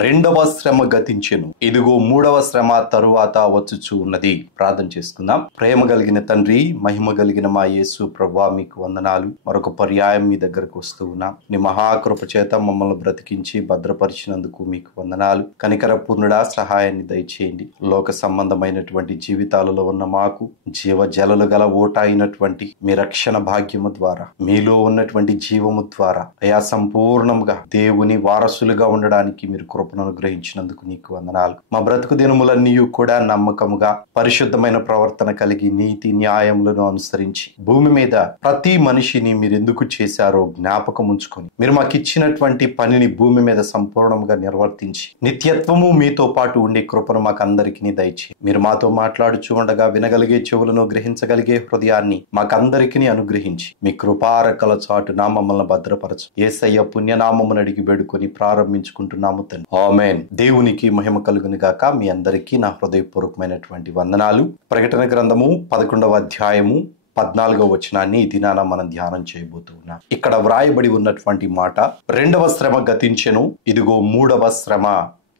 రెండవ శ్రమ గతించెను, ఇదిగో మూడవ శ్రమ తరువాత వచ్చుచు ఉన్నది. ప్రార్థన చేసుకుందాం. ప్రేమ కలిగిన తండ్రి, మహిమ కలిగిన మా యేసు ప్రభువా, మీకు వందనాలు. మరొక పర్యాయం మీ దగ్గరకు వస్తూ ఉన్నాం. నీ మహాకృప చేత మమ్మల్ని బ్రతికించి భద్రపరిచినందుకు మీకు వందనాలు. కనికర పూర్ణుడా, సహాయాన్ని దయచేయండి. లోక సంబంధమైనటువంటి జీవితాలలో ఉన్న మాకు జీవ జలలు గల ఓట అయినటువంటి మీ రక్షణ భాగ్యము ద్వారా, మీలో ఉన్నటువంటి జీవము ద్వారా అయా సంపూర్ణంగా దేవుని వారసులుగా ఉండడానికి మీరు కృపను అనుగ్రహించినందుకు నీకు వందనాలు. మా బ్రతుకు దినములన్నీ కూడా నమ్మకముగా పరిశుద్ధమైన ప్రవర్తన కలిగి నీతి న్యాయములను అనుసరించి భూమి మీద ప్రతి మనిషిని మీరు ఎందుకు చేశారో జ్ఞాపకం ఉంచుకొని మీరు మాకు ఇచ్చినటువంటి పనిని భూమి మీద సంపూర్ణంగా నిర్వర్తించి నిత్యత్వము మీతో పాటు ఉండే కృపను మాకు అందరికీ దయచేయండి. మీరు మాతో మాట్లాడుచూ ఉండగా వినగలిగే చెవులను, గ్రహించగలిగే హృదయాన్ని మాకందరికీ అనుగ్రహించి మీ కృపారకల చాటున మమ్మల్ని భద్రపరచు. యేసయ్య పుణ్యనామమును అడిగి వేడుకొని ప్రారంభించుకుంటున్నాము తండ్రి. ఆమేన్. దేవునికి మహిమ కలుగును గాక. మీ అందరికీ నా హృదయపూర్వకమైనటువంటి వందనాలు. ప్రకటన గ్రంథము 11వ అధ్యాయము 14వ వచనాన్ని ఈ దినాన మనం ధ్యానం చేయబోతున్నాం. ఇక్కడ వ్రాయబడి ఉన్నటువంటి మాట, రెండవ శ్రమ గతించెను, ఇదిగో మూడవ శ్రమ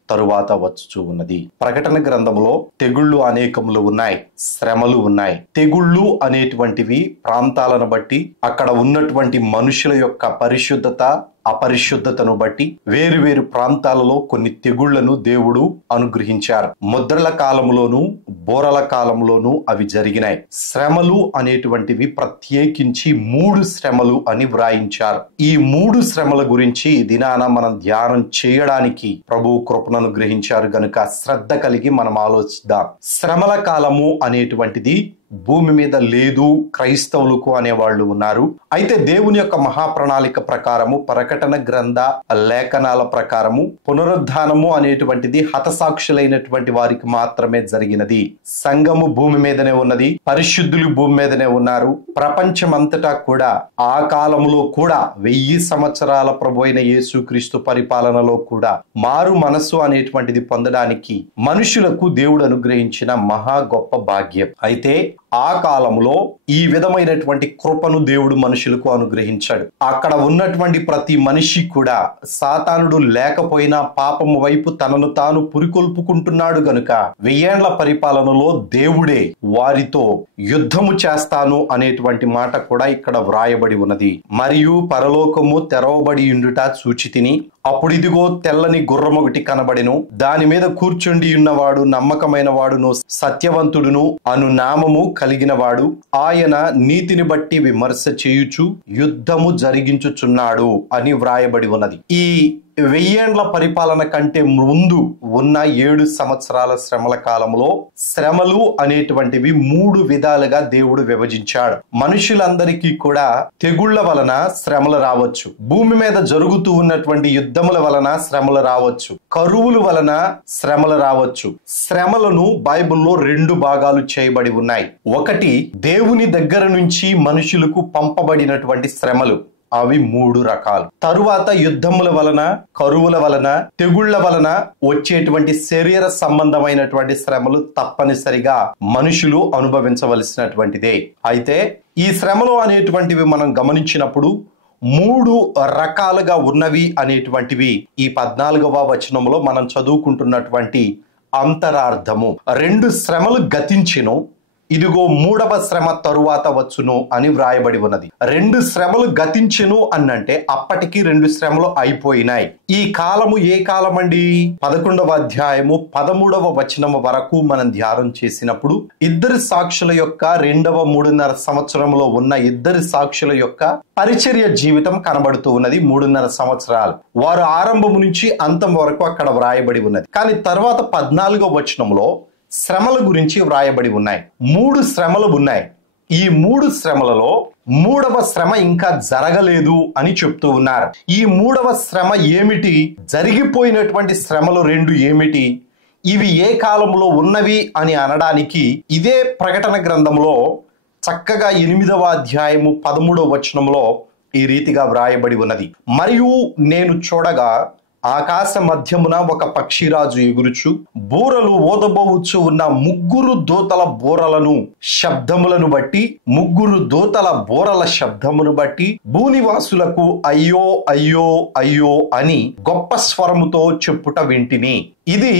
తరువాత వచ్చుచూ ఉన్నది. ప్రకటన గ్రంథంలో తెగుళ్ళు అనేకములు ఉన్నాయి, శ్రమలు ఉన్నాయి. తెగుళ్ళు అనేటువంటివి ప్రాంతాలను బట్టి, అక్కడ ఉన్నటువంటి మనుషుల యొక్క పరిశుద్ధత అపరిశుద్ధతను బట్టి వేరు వేరు ప్రాంతాలలో కొన్ని తెగుళ్లను దేవుడు అనుగ్రహించారు. ముద్రల కాలంలోను బోరల కాలంలోను అవి జరిగినాయి. శ్రమలు అనేటువంటివి ప్రత్యేకించి 3 శ్రమలు అని వ్రాయించారు. ఈ 3 శ్రమల గురించి ఈ దినాన మనం ధ్యానం చేయడానికి ప్రభు కృపను అనుగ్రహించారు గనుక శ్రద్ధ కలిగి మనం ఆలోచిద్దాం. శ్రమల కాలము అనేటువంటిది భూమి మీద లేదు, క్రైస్తవులకు అనేవాళ్ళు ఉన్నారు. అయితే దేవుని యొక్క మహాప్రణాళిక ప్రకారము, ప్రకటన గ్రంథ లేఖనాల ప్రకారము పునరుద్ధానము అనేటువంటిది హతసాక్షులైనటువంటి వారికి మాత్రమే జరిగినది. సంఘము భూమి మీదనే ఉన్నది, పరిశుద్ధులు భూమి మీదనే ఉన్నారు. ప్రపంచమంతటా కూడా ఆ కాలములో కూడా 1000 సంవత్సరాల ప్రభు అయిన యేసుక్రీస్తు పరిపాలనలో కూడా మారు మనస్సు అనేటువంటిది పొందడానికి మనుషులకు దేవుడు అనుగ్రహించిన మహా గొప్ప భాగ్యం. అయితే ఆ కాలంలో ఈ విధమైనటువంటి కృపను దేవుడు మనుషులకు అనుగ్రహించాడు. అక్కడ ఉన్నటువంటి ప్రతి మనిషి కూడా సాతానుడు లేకపోయినా పాపము వైపు తనను తాను పురికొల్పుకుంటున్నాడు గనుక 1000 ఏండ్ల పరిపాలనలో దేవుడే వారితో యుద్ధము చేస్తాను అనేటువంటి మాట కూడా ఇక్కడ వ్రాయబడి ఉన్నది. మరియు పరలోకము తెరవబడి ఉండుట చూచితిని, అప్పుడు ఇదిగో తెల్లని గుర్రం ఒకటి కనబడెను, దాని మీద కూర్చుండి ఉన్నవాడు నమ్మకమైన వాడును సత్యవంతుడును అను నామము కలిగిన వాడు, ఆయన నీతిని బట్టి విమర్శ చేయుచు యుద్ధము జరిగించుచున్నాడు అని వ్రాయబడి ఉన్నది. ఈ 1000 ఏండ్ల పరిపాలన కంటే ముందు ఉన్న 7 సంవత్సరాల శ్రమల కాలంలో శ్రమలు అనేటువంటివి 3 విధాలుగా దేవుడు విభజించాడు. మనుషులందరికీ కూడా తెగుళ్ల వలన శ్రమలు రావచ్చు, భూమి మీద జరుగుతూ ఉన్నటువంటి యుద్ధముల వలన శ్రమలు రావచ్చు, కరువుల వలన శ్రమలు రావచ్చు. శ్రమలను బైబిల్లో 2 భాగాలు చేయబడి ఉన్నాయి. ఒకటి దేవుని దగ్గర నుంచి మనుషులకు పంపబడినటువంటి శ్రమలు, అవి 3 రకాలు. తరువాత యుద్ధముల వలన, కరువుల వలన, తెగుళ్ల వలన వచ్చేటువంటి శరీర సంబంధమైనటువంటి శ్రమలు తప్పనిసరిగా మనుషులు అనుభవించవలసినటువంటిదే. అయితే ఈ శ్రమలు అనేటువంటివి మనం గమనించినప్పుడు 3 రకాలుగా ఉన్నవి అనేటువంటివి ఈ 14వ వచనంలో మనం చదువుకుంటున్నటువంటి అంతరార్థము. 2 శ్రమలు గతించెను, ఇదిగో మూడవ శ్రమ తరువాత వచ్చును అని వ్రాయబడి ఉన్నది. 2 శ్రమలు గతించెను అన్నంటే అప్పటికి 2 శ్రమలు అయిపోయినాయి. ఈ కాలము ఏ కాలం అండి? 11వ అధ్యాయము 13వ వచనం వరకు మనం ధ్యానం చేసినప్పుడు 2 సాక్షుల యొక్క 2వ 3.5 సంవత్సరంలో ఉన్న 2 సాక్షుల యొక్క పరిచర్య జీవితం కనబడుతూ ఉన్నది. 3.5 సంవత్సరాలు వారు ఆరంభం నుంచి అంతం వరకు అక్కడ వ్రాయబడి ఉన్నది. కానీ తర్వాత 14వ వచనంలో శ్రమల గురించి వ్రాయబడి ఉన్నాయి. 3 శ్రమలు ఉన్నాయి. ఈ 3 శ్రమలలో మూడవ శ్రమ ఇంకా జరగలేదు అని చెప్తూ ఉన్నారు. ఈ మూడవ శ్రమ ఏమిటి? జరిగిపోయినటువంటి శ్రమలు 2 ఏమిటి? ఇవి ఏ కాలంలో ఉన్నవి అని అనడానికి ఇదే ప్రకటన గ్రంథంలో చక్కగా 8వ అధ్యాయము 13వ వచనంలో ఈ రీతిగా వ్రాయబడి ఉన్నది. మరియు నేను చూడగా ఆకాశ మధ్యమున ఒక పక్షిరాజు ఎగురుచు బూరలు ఊదబోవచ్చు ఉన్న ముగ్గురు దూతల బూరలను శబ్దములను బట్టి శబ్దమును బట్టి భూనివాసులకు అయ్యో అయ్యో అయ్యో అని గొప్ప స్వరముతో చెప్పుట వింటిని. ఇది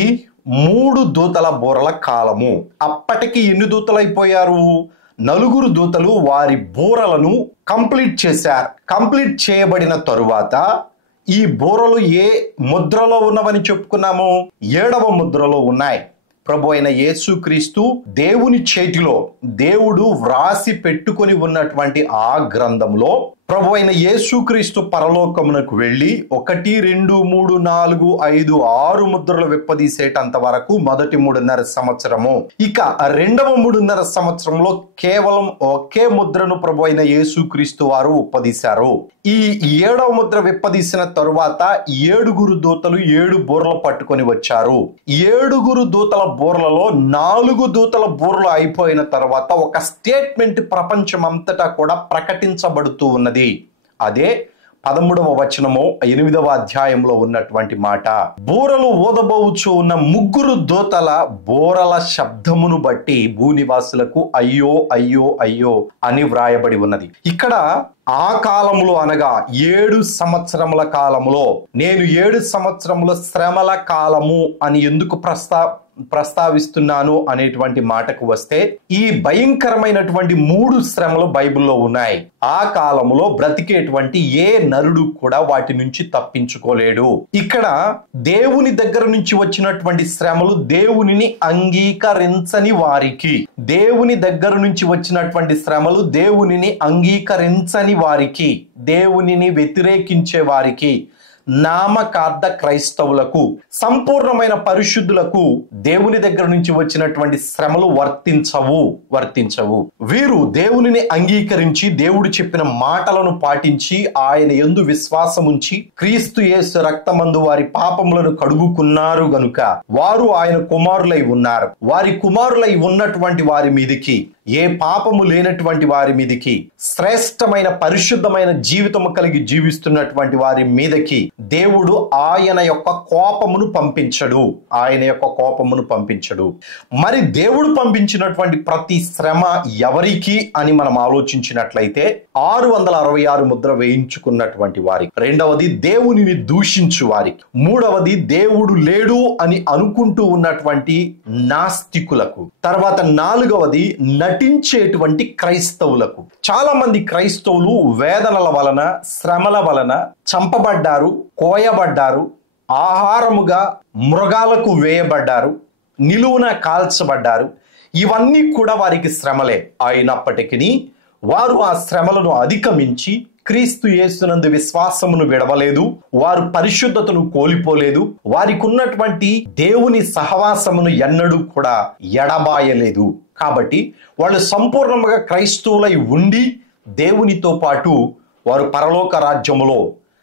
3 దూతల బూరల కాలము. అప్పటికి ఎన్ని దూతలైపోయారు? 4 దూతలు వారి బూరలను కంప్లీట్ చేశారు. కంప్లీట్ చేయబడిన తరువాత ఈ బూరలు ఏ ముద్రలో ఉన్నవని చెప్పుకున్నాము? 7వ ముద్రలో ఉన్నాయి. ప్రభు అయిన యేసుక్రీస్తు దేవుని చేతిలో దేవుడు వ్రాసి పెట్టుకొని ఉన్నటువంటి ఆ గ్రంథంలో ప్రభు అయిన యేసుక్రీస్తు పరలోకమునకు వెళ్ళి 1, 2, 3, 4, 5, 6 ముద్రలు విప్పదీసేటంత వరకు మొదటి 3.5 సంవత్సరము. ఇక రెండవ 3.5 సంవత్సరంలో కేవలం ఒకే ముద్రను ప్రభు అయిన యేసుక్రీస్తు వారు ఉప్పదీశారు. ఈ 7వ ముద్ర విప్పదీసిన తరువాత 7 దూతలు 7 బూరలు పట్టుకొని వచ్చారు. 7 దూతల బూరలలో 4 దూతల బూరలు అయిపోయిన తర్వాత ఒక స్టేట్మెంట్ ప్రపంచం అంతటా కూడా ప్రకటించబడుతూ ఉన్నది. అదే 13వ వచనము 8వ అధ్యాయంలో ఉన్నటువంటి మాట. బూరలు ఊదబోవచ్చు ఉన్న 3 దూతల బూరల శబ్దమును బట్టి భూనివాసులకు అయ్యో అయ్యో అయ్యో అని వ్రాయబడి ఉన్నది. ఇక్కడ ఆ కాలములో అనగా 7 సంవత్సరముల కాలములో, నేను 7 సంవత్సరముల శ్రమల కాలము అని ఎందుకు ప్రస్తావిస్తున్నాను అనేటువంటి మాటకు వస్తే, ఈ భయంకరమైనటువంటి 3 శ్రమలు బైబిల్లో ఉన్నాయి. ఆ కాలంలో బ్రతికేటువంటి ఏ నరుడు కూడా వాటి నుంచి తప్పించుకోలేడు. ఇక్కడ దేవుని దగ్గర నుంచి వచ్చినటువంటి శ్రమలు దేవునిని అంగీకరించని వారికి, దేవుని దగ్గర నుంచి వచ్చినటువంటి శ్రమలు దేవునిని అంగీకరించని వారికి, దేవునిని వ్యతిరేకించే వారికి, నామకార్థ క్రైస్తవులకు, సంపూర్ణమైన పరిశుద్ధులకు దేవుని దగ్గర నుంచి వచ్చినటువంటి శ్రమలు వర్తించవు. వీరు దేవునిని అంగీకరించి దేవుడు చెప్పిన మాటలను పాటించి ఆయన యందు విశ్వాసముంచి క్రీస్తు యేసు రక్తమందు వారి పాపములను కడుగుకున్నారు గనుక వారు ఆయన కుమారులై ఉన్నారు. వారి కుమారులై ఉన్నటువంటి వారి మీదికి, ఏ పాపము లేనటువంటి వారి మీదికి, శ్రేష్టమైన పరిశుద్ధమైన జీవితము కలిగి జీవిస్తున్నటువంటి వారి మీదకి దేవుడు ఆయన యొక్క కోపమును పంపించడు. మరి దేవుడు పంపించినటువంటి ప్రతి శ్రమ ఎవరికి అని మనం ఆలోచించినట్లయితే 666 ముద్ర వేయించుకున్నటువంటి వారికి, రెండవది దేవునిని దూషించు వారికి, మూడవది దేవుడు లేడు అని అనుకుంటూ ఉన్నటువంటి నాస్తికులకు, తర్వాత 4వది నటించేటువంటి క్రైస్తవులకు. చాలా మంది క్రైస్తవులు వేదనల వలన, శ్రమల వలన చంపబడ్డారు, కోయబడ్డారు, ఆహారముగా మృగాలకు వేయబడ్డారు, నిలువున కాల్చబడ్డారు. ఇవన్నీ కూడా వారికి శ్రమలే. అయినప్పటికీ వారు ఆ శ్రమలను అధిగమించి క్రీస్తు యేసునందు విశ్వాసమును విడవలేదు, వారు పరిశుద్ధతను కోల్పోలేదు, వారికి ఉన్నటువంటి దేవుని సహవాసమును ఎన్నడూ కూడా ఎడబాయలేదు. కాబట్టి వాళ్ళు సంపూర్ణంగా క్రైస్తవులై ఉండి దేవునితో పాటు వారు పరలోక రాజ్యములో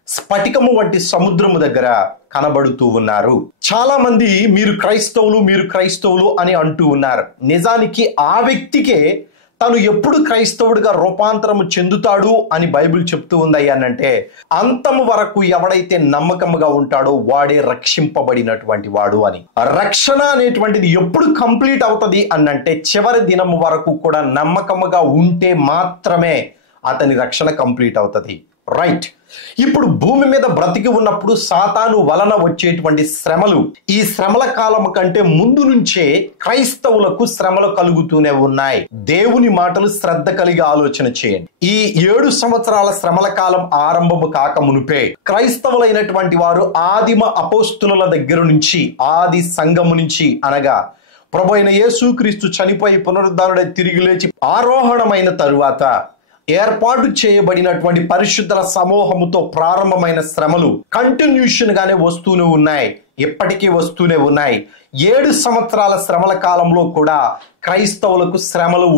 స్ఫటికము వంటి సముద్రము దగ్గర కనబడుతూ ఉన్నారు. చాలా మంది మీరు క్రైస్తవులు అని అంటూ ఉన్నారు. నిజానికి ఆ వ్యక్తికే తను ఎప్పుడు క్రైస్తవుడిగా రూపాంతరము చెందుతాడు అని బైబిల్ చెప్తూ ఉంది అనంటే, అంతము వరకు ఎవడైతే నమ్మకముగా ఉంటాడో వాడే రక్షింపబడినటువంటి వాడు అని. రక్షణ అనేటువంటిది ఎప్పుడు కంప్లీట్ అవుతుంది అనంటే, చివరి దినము వరకు కూడా నమ్మకముగా ఉంటే మాత్రమే అతని రక్షణ కంప్లీట్ అవుతుంది. రైట్. ఇప్పుడు భూమి మీద బ్రతికి ఉన్నప్పుడు సాతాను వలన వచ్చేటువంటి శ్రమలు, ఈ శ్రమల కాలం కంటే ముందు నుంచే క్రైస్తవులకు శ్రమలు కలుగుతూనే ఉన్నాయి. దేవుని మాటలు శ్రద్ధ కలిగి ఆలోచన చేయండి. ఈ 7 సంవత్సరాల శ్రమల కాలం ఆరంభము కాక మునుపే క్రైస్తవులైనటువంటి వారు ఆదిమ అపోస్తుల దగ్గర నుంచి, ఆది సంఘము నుంచి, అనగా ప్రభు అయిన యేసుక్రీస్తు చనిపోయి పునరుద్ధానుడై తిరిగి లేచి ఆరోహణమైన తరువాత ఏర్పాటు చేయబడినటువంటి పరిశుద్ధుల సమూహముతో ప్రారంభమైన శ్రమలు కంటిన్యూషన్ గానే వస్తూనే ఉన్నాయి. ఎప్పటికీ వస్తూనే ఉన్నాయి. 7 సంవత్సరాల శ్రమల కాలంలో కూడా క్రైస్తవులకు శ్రమలు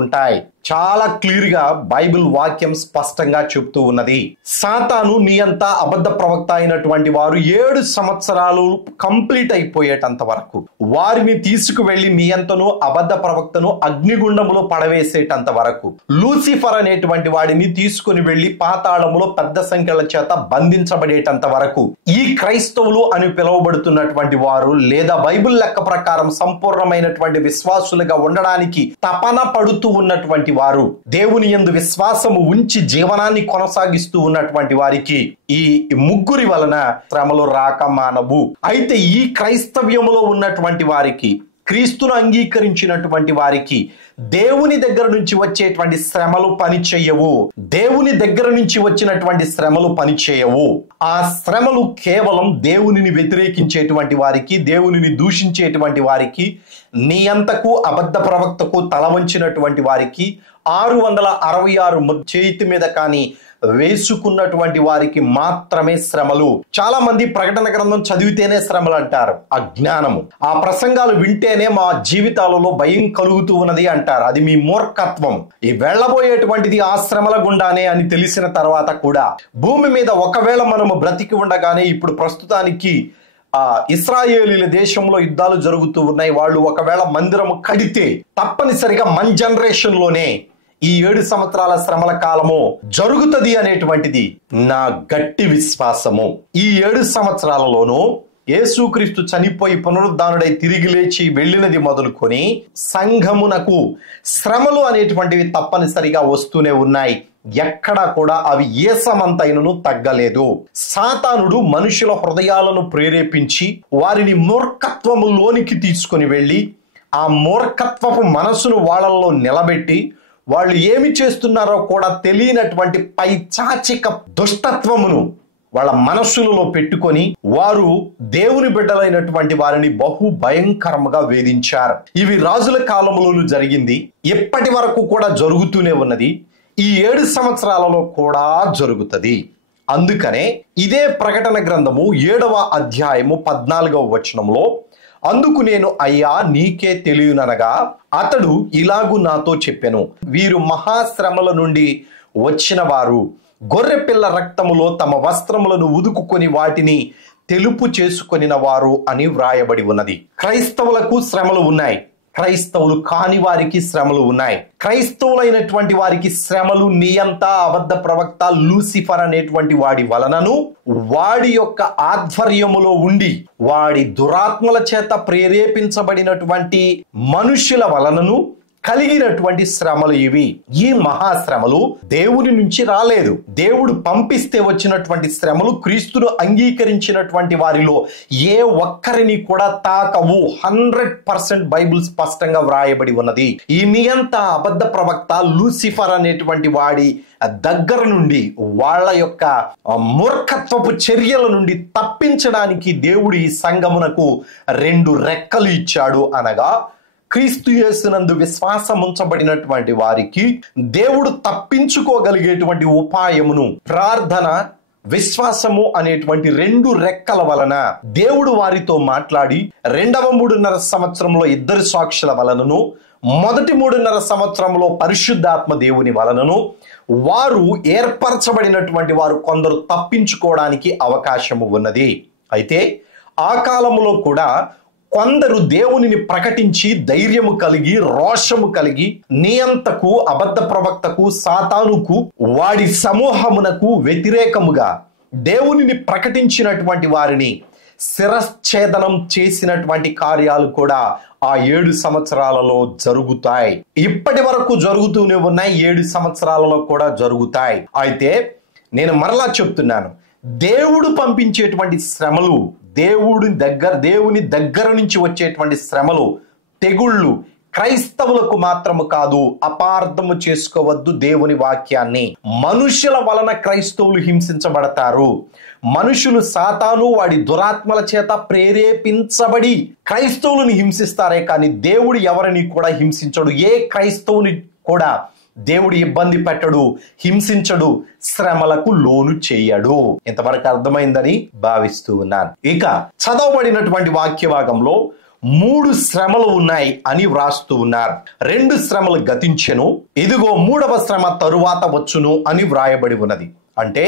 ఉంటాయి. చాలా క్లియర్ గా బైబిల్ వాక్యం స్పష్టంగా చెప్తూ ఉన్నది. సాతాను నియంత అబద్ధ ప్రవక్త అయినటువంటి వారు 7 సంవత్సరాలు కంప్లీట్ అయిపోయేటంత వరకు వారిని తీసుకువెళ్లి నియంతను అబద్ధ ప్రవక్తను అగ్నిగుండములో పడవేసేటంత వరకు, లూసిఫర్ అనేటువంటి వాడిని తీసుకుని వెళ్లి పాతాళములో పెద్ద సంఖ్యల చేత బంధించబడేటంత వరకు ఈ క్రైస్తవులు అని పిలువబడుతున్నటువంటి వారు, లేదా బైబిల్ లెక్క ప్రకారం సంపూర్ణమైనటువంటి విశ్వాసులుగా ఉండడానికి తపన పడుతూ ఉన్నటువంటి వారు, దేవుని యందు విశ్వాసము ఉంచి జీవనాన్ని కొనసాగిస్తూ ఉన్నటువంటి వారికి ఈ ముగ్గురి వలన శ్రమలు రాక మానవు. అయితే ఈ క్రైస్తవ్యములో ఉన్నటువంటి వారికి, క్రీస్తును అంగీకరించినటువంటి వారికి దేవుని దగ్గర నుంచి వచ్చేటువంటి శ్రమలు పనిచేయవు. దేవుని దగ్గర నుంచి వచ్చినటువంటి శ్రమలు పనిచేయవు. ఆ శ్రమలు కేవలం దేవునిని వ్యతిరేకించేటువంటి వారికి, దేవునిని దూషించేటువంటి వారికి, నియంతకు అబద్ధ ప్రవక్తకు తల వంచినటువంటి వారికి, 666 చేతి మీద కానీ వేసుకున్నటువంటి వారికి మాత్రమే శ్రమలు. చాలా మంది ప్రకటన గ్రంథం చదివితేనే శ్రమలు అంటారు. అజ్ఞానము. ఆ ప్రసంగాలు వింటేనే మా జీవితాలలో భయం కలుగుతూ ఉన్నది అంటారు. అది మీ మూర్ఖత్వం. ఈ వెళ్ళబోయేటువంటిది ఆ శ్రమల గుండానే అని తెలిసిన తర్వాత కూడా భూమి మీద ఒకవేళ మనము బ్రతికి ఉండగానే, ఇప్పుడు ప్రస్తుతానికి ఇశ్రాయేలీల దేశంలో యుద్ధాలు జరుగుతూ ఉన్నాయి, వాళ్ళు ఒకవేళ మందిరము కడితే తప్పనిసరిగా మన జనరేషన్ లోనే ఈ 7 సంవత్సరాల శ్రమల కాలము జరుగుతుంది అనేటువంటిది నా గట్టి విశ్వాసము. ఈ 7 సంవత్సరాలలోనూ యేసుక్రీస్తు చనిపోయి పునరుద్ధానుడై తిరిగి లేచి వెళ్ళినది మొదలుకొని సంఘమునకు శ్రమలు అనేటువంటివి తప్పనిసరిగా వస్తూనే ఉన్నాయి. ఎక్కడా కూడా అవి ఏ సమంతైనను తగ్గలేదు. సాతానుడు మనుషుల హృదయాలను ప్రేరేపించి వారిని మూర్ఖత్వములోనికి తీసుకుని వెళ్ళి ఆ మూర్ఖత్వపు మనసును వాళ్ళల్లో నిలబెట్టి వాళ్ళు ఏమి చేస్తున్నారో కూడా తెలియనటువంటి పైచాచిక దుష్టత్వమును వాళ్ళ మనస్సులలో పెట్టుకొని వారు దేవుని బిడ్డలైనటువంటి వారిని బహు భయంకరంగా వేధించారు. ఇవి రాజుల కాలంలోనూ జరిగింది, ఎప్పటి వరకు కూడా జరుగుతూనే ఉన్నది, ఈ 7 సంవత్సరాలలో కూడా జరుగుతుంది. అందుకనే ఇదే ప్రకటన గ్రంథము 7వ అధ్యాయము 14వ వచనంలో, అందుకు నేను అయ్యా నీకే తెలియననగా అతడు ఇలాగు నాతో చెప్పెను, వీరు మహాశ్రమల నుండి వచ్చిన వారు, గొర్రె పిల్ల రక్తములో తమ వస్త్రములను ఉదుకుకొని వాటిని తెలుపు చేసుకొనిన వారు అని వ్రాయబడి ఉన్నది. క్రైస్తవులకు శ్రమలు ఉన్నాయి, క్రైస్తవులు కాని వారికి శ్రమలు ఉన్నాయి. క్రైస్తవులైనటువంటి వారికి శ్రమలు నియంత అబద్ధ ప్రవక్త లూసిఫర్ అనేటువంటి వాడి వలనను, వాడి యొక్క ఆధ్వర్యములో ఉండి వాడి దురాత్మల చేత ప్రేరేపించబడినటువంటి మనుషుల వలనను కలిగినటువంటి శ్రమలు ఇవి. ఈ మహాశ్రమలు దేవుని నుంచి రాలేదు. దేవుడు పంపిస్తే వచ్చినటువంటి శ్రమలు క్రీస్తును అంగీకరించినటువంటి వారిలో ఏ ఒక్కరిని కూడా తాకవు. 100% బైబిల్ స్పష్టంగా వ్రాయబడి ఉన్నది. ఈ నియంత అబద్ధ ప్రవక్త లూసిఫర్ అనేటువంటి వాడి దగ్గర నుండి, వాళ్ళ యొక్క మూర్ఖత్వపు చర్యల నుండి తప్పించడానికి దేవుడు ఈ సంఘమునకు 2 రెక్కలు ఇచ్చాడు. అనగా క్రీస్తు యేసునందు విశ్వాసం ఉంచబడినటువంటి వారికి దేవుడు తప్పించుకోగలిగేటువంటి ఉపాయమును ప్రార్థన, విశ్వాసము అనేటువంటి 2 రెక్కల వలన దేవుడు వారితో మాట్లాడి, రెండవ 3.5 సంవత్సరంలో 2 సాక్షుల వలనను, మొదటి 3.5 సంవత్సరంలో పరిశుద్ధాత్మ దేవుని వలనను వారు ఏర్పరచబడినటువంటి వారు కొందరు తప్పించుకోవడానికి అవకాశము ఉన్నది. అయితే ఆ కాలంలో కూడా కొందరు దేవునిని ప్రకటించి ధైర్యము కలిగి, రోషము కలిగి, నియంతకు అబద్ధ ప్రవక్తకు సాతానుకు వాడి సమూహమునకు వ్యతిరేకముగా దేవునిని ప్రకటించినటువంటి వారిని శిరశ్ఛేదనం చేసినటువంటి కార్యాలు కూడా ఆ 7 సంవత్సరాలలో జరుగుతాయి. ఇప్పటి వరకు జరుగుతూనే ఉన్నాయి, 7 సంవత్సరాలలో కూడా జరుగుతాయి. అయితే నేను మరలా చెప్తున్నాను, దేవుడు పంపించేటువంటి శ్రమలు, దేవుని దగ్గర నుంచి వచ్చేటువంటి శ్రమలు, తెగుళ్ళు క్రైస్తవులకు మాత్రము కాదు. అపార్థము చేసుకోవద్దు దేవుని వాక్యాన్ని. మనుషుల వలన క్రైస్తవులు హింసించబడతారు. మనుషులు సాతాను వాడి దురాత్మల చేత ప్రేరేపించబడి క్రైస్తవులను హింసిస్తారే కానీ దేవుడు ఎవరిని కూడా హింసించడు. ఏ క్రైస్తవుని కూడా దేవుడు ఇబ్బంది పెట్టడు, హింసించడు, శ్రమలకు లోను చేయడు. ఇంతవరకు అర్థమైందని భావిస్తూ ఉన్నాను. ఇక చదవబడినటువంటి వాక్య భాగంలో 3 శ్రమలు ఉన్నాయి అని వ్రాస్తూ ఉన్నారు. 2 శ్రమలు గతించెను, ఇదిగో 3వ శ్రమ తరువాత వచ్చును అని వ్రాయబడి ఉన్నది. అంటే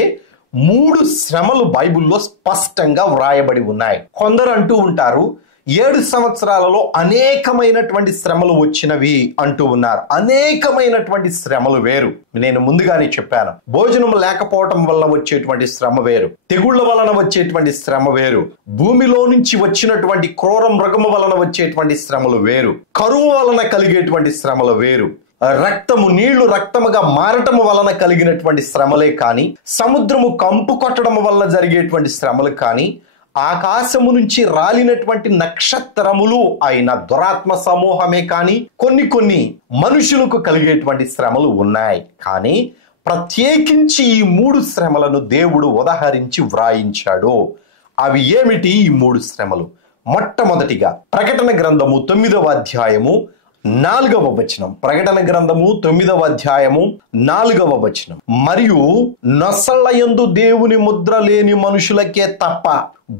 3 శ్రమలు బైబిల్లో స్పష్టంగా వ్రాయబడి ఉన్నాయి. కొందరు అంటూ ఉంటారు 7 సంవత్సరాలలో అనేకమైనటువంటి శ్రమలు వచ్చినవి అంటూ ఉన్నారు. అనేకమైనటువంటి శ్రమలు వేరు. నేను ముందుగానే చెప్పాను, భోజనం లేకపోవటం వల్ల వచ్చేటువంటి శ్రమ వేరు, తెగుళ్ల వలన వచ్చేటువంటి శ్రమ వేరు, భూమిలో నుంచి వచ్చినటువంటి క్రూర మృగము వలన వచ్చేటువంటి శ్రమలు వేరు, కరువు వలన కలిగేటువంటి శ్రమలు వేరు, నీళ్లు రక్తముగా మారటము వలన కలిగినటువంటి శ్రమలే కానీ, సముద్రము కంపు కొట్టడం వలన జరిగేటువంటి శ్రమలు కానీ, ఆకాశము నుంచి రాలినటువంటి నక్షత్రములు అయిన దురాత్మ సమూహమే కానీ, కొన్ని మనుషులకు కలిగేటువంటి శ్రమలు ఉన్నాయి. కానీ ప్రత్యేకించి ఈ 3 శ్రమలను దేవుడు ఉదహరించి వ్రాయించాడు. అవి ఏమిటి ఈ 3 శ్రమలు? మొట్టమొదటిగా ప్రకటన గ్రంథము 9వ అధ్యాయము 4వ వచనం. ప్రకటన గ్రంథము 9వ అధ్యాయము 4వ వచనం. మరియు నొసళ్ళయందు దేవుని ముద్ర లేని మనుషులకే తప్ప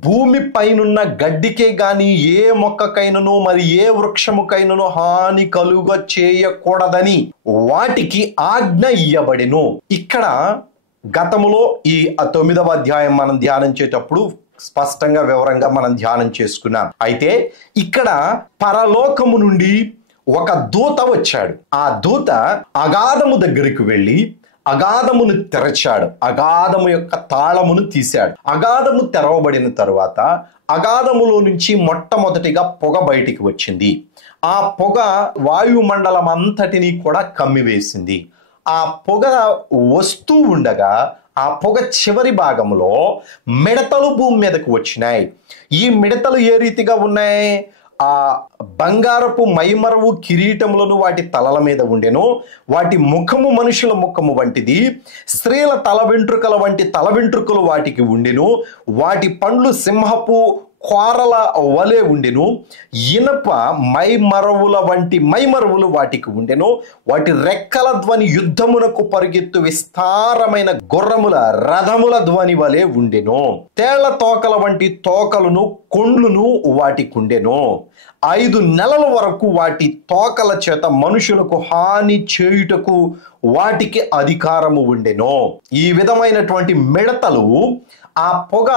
భూమి పైనున్న గడ్డికే గాని ఏ మొక్కకైనను మరి ఏ వృక్షముకైనను హాని కలుగ చేయకూడదని వాటికి ఆజ్ఞ ఇయ్యబడెను. ఇక్కడ గతములో ఈ 9వ అధ్యాయం మనం ధ్యానించేటప్పుడు స్పష్టంగా వివరంగా మనం ధ్యానం చేసుకున్నాం. అయితే ఇక్కడ పరలోకము నుండి ఒక దూత వచ్చాడు. ఆ దూత అగాధము దగ్గరికి వెళ్ళి అగాధమును తెరచాడు. అగాధము యొక్క తాళమును తీశాడు. అగాధము తెరవబడిన తరువాత అగాధములో నుంచి మొట్టమొదటిగా పొగ బయటికి వచ్చింది. ఆ పొగ వాయుమండలం అంతటినీ కూడా కమ్మివేసింది. ఆ పొగ వస్తూ ఉండగా ఆ పొగ చివరి భాగంలో మిడతలు భూమి మీదకు వచ్చినాయి. ఈ మిడతలు ఏ రీతిగా ఉన్నాయి? ఆ బంగారపు మైమరవు కిరీటములను వాటి తలల మీద ఉండెను. వాటి ముఖము మనుషుల ముఖము వంటిది, స్త్రీల తల వెంట్రుకల వంటి తల వెంట్రుకలు వాటికి ఉండెను. వాటి పండ్లు సింహపు కోరల వలె ఉండెను. ఇనప మైమరవుల వంటి మైమరవులు వాటికి ఉండెను. వాటి రెక్కల ధ్వని యుద్ధమునకు పరిగెత్తు విస్తారమైన గుర్రముల రథముల ధ్వని వలె ఉండెను. తేళ్ల తోకల వంటి తోకలను కొండ్లును వాటికి ఉండెను. 5 నెలల వరకు వాటి తోకల చేత మనుషులకు హాని చేయుటకు వాటికి అధికారము ఉండెను. ఈ విధమైనటువంటి మిడతలు ఆ పొగ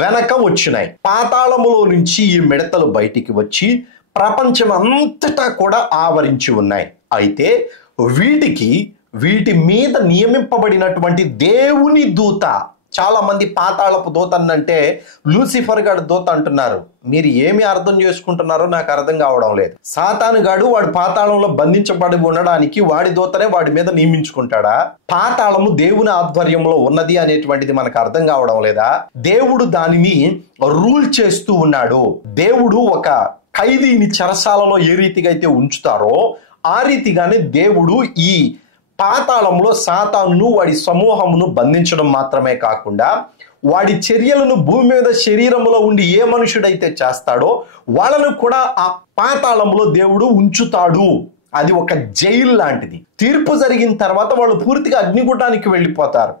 వెనక వచ్చినాయి. పాతాళములో నుంచి ఈ మిడతలు బయటికి వచ్చి ప్రపంచం అంతటా కూడా ఆవరించి ఉన్నాయి. అయితే వీటి మీద నియమింపబడినటువంటి దేవుని దూత, చాలా మంది పాతాళపు దూత అంటే లూసిఫర్ గాడు దూత అంటున్నారు. మీరు ఏమి అర్థం చేసుకుంటున్నారో నాకు అర్థం కావడం లేదు. సాతాను గాడు వాడు పాతాళంలో బంధించబడి ఉండడానికి వాడి దూతనే వాడి మీద నియమించుకుంటాడా? పాతాళము దేవుని ఆధ్వర్యంలో ఉన్నది అనేటువంటిది మనకు అర్థం కావడం లేదా? దేవుడు దానిని రూల్ చేస్తూ ఉన్నాడు. దేవుడు ఒక ఖైదీని చెరసాలలో ఏ రీతిగా అయితే ఉంచుతారో ఆ రీతిగానే దేవుడు ఈ పాతాళంలో సాతానును వాడి సమూహమును బంధించడం మాత్రమే కాకుండా వాడి చర్యలను భూమి మీద శరీరంలో ఉండి ఏ మనుషుడైతే చేస్తాడో వాళ్ళను కూడా ఆ పాతాళంలో దేవుడు ఉంచుతాడు. అది ఒక జైలు లాంటిది. తీర్పు జరిగిన తర్వాత వాళ్ళు పూర్తిగా అగ్నిగుండానికి వెళ్ళిపోతారు.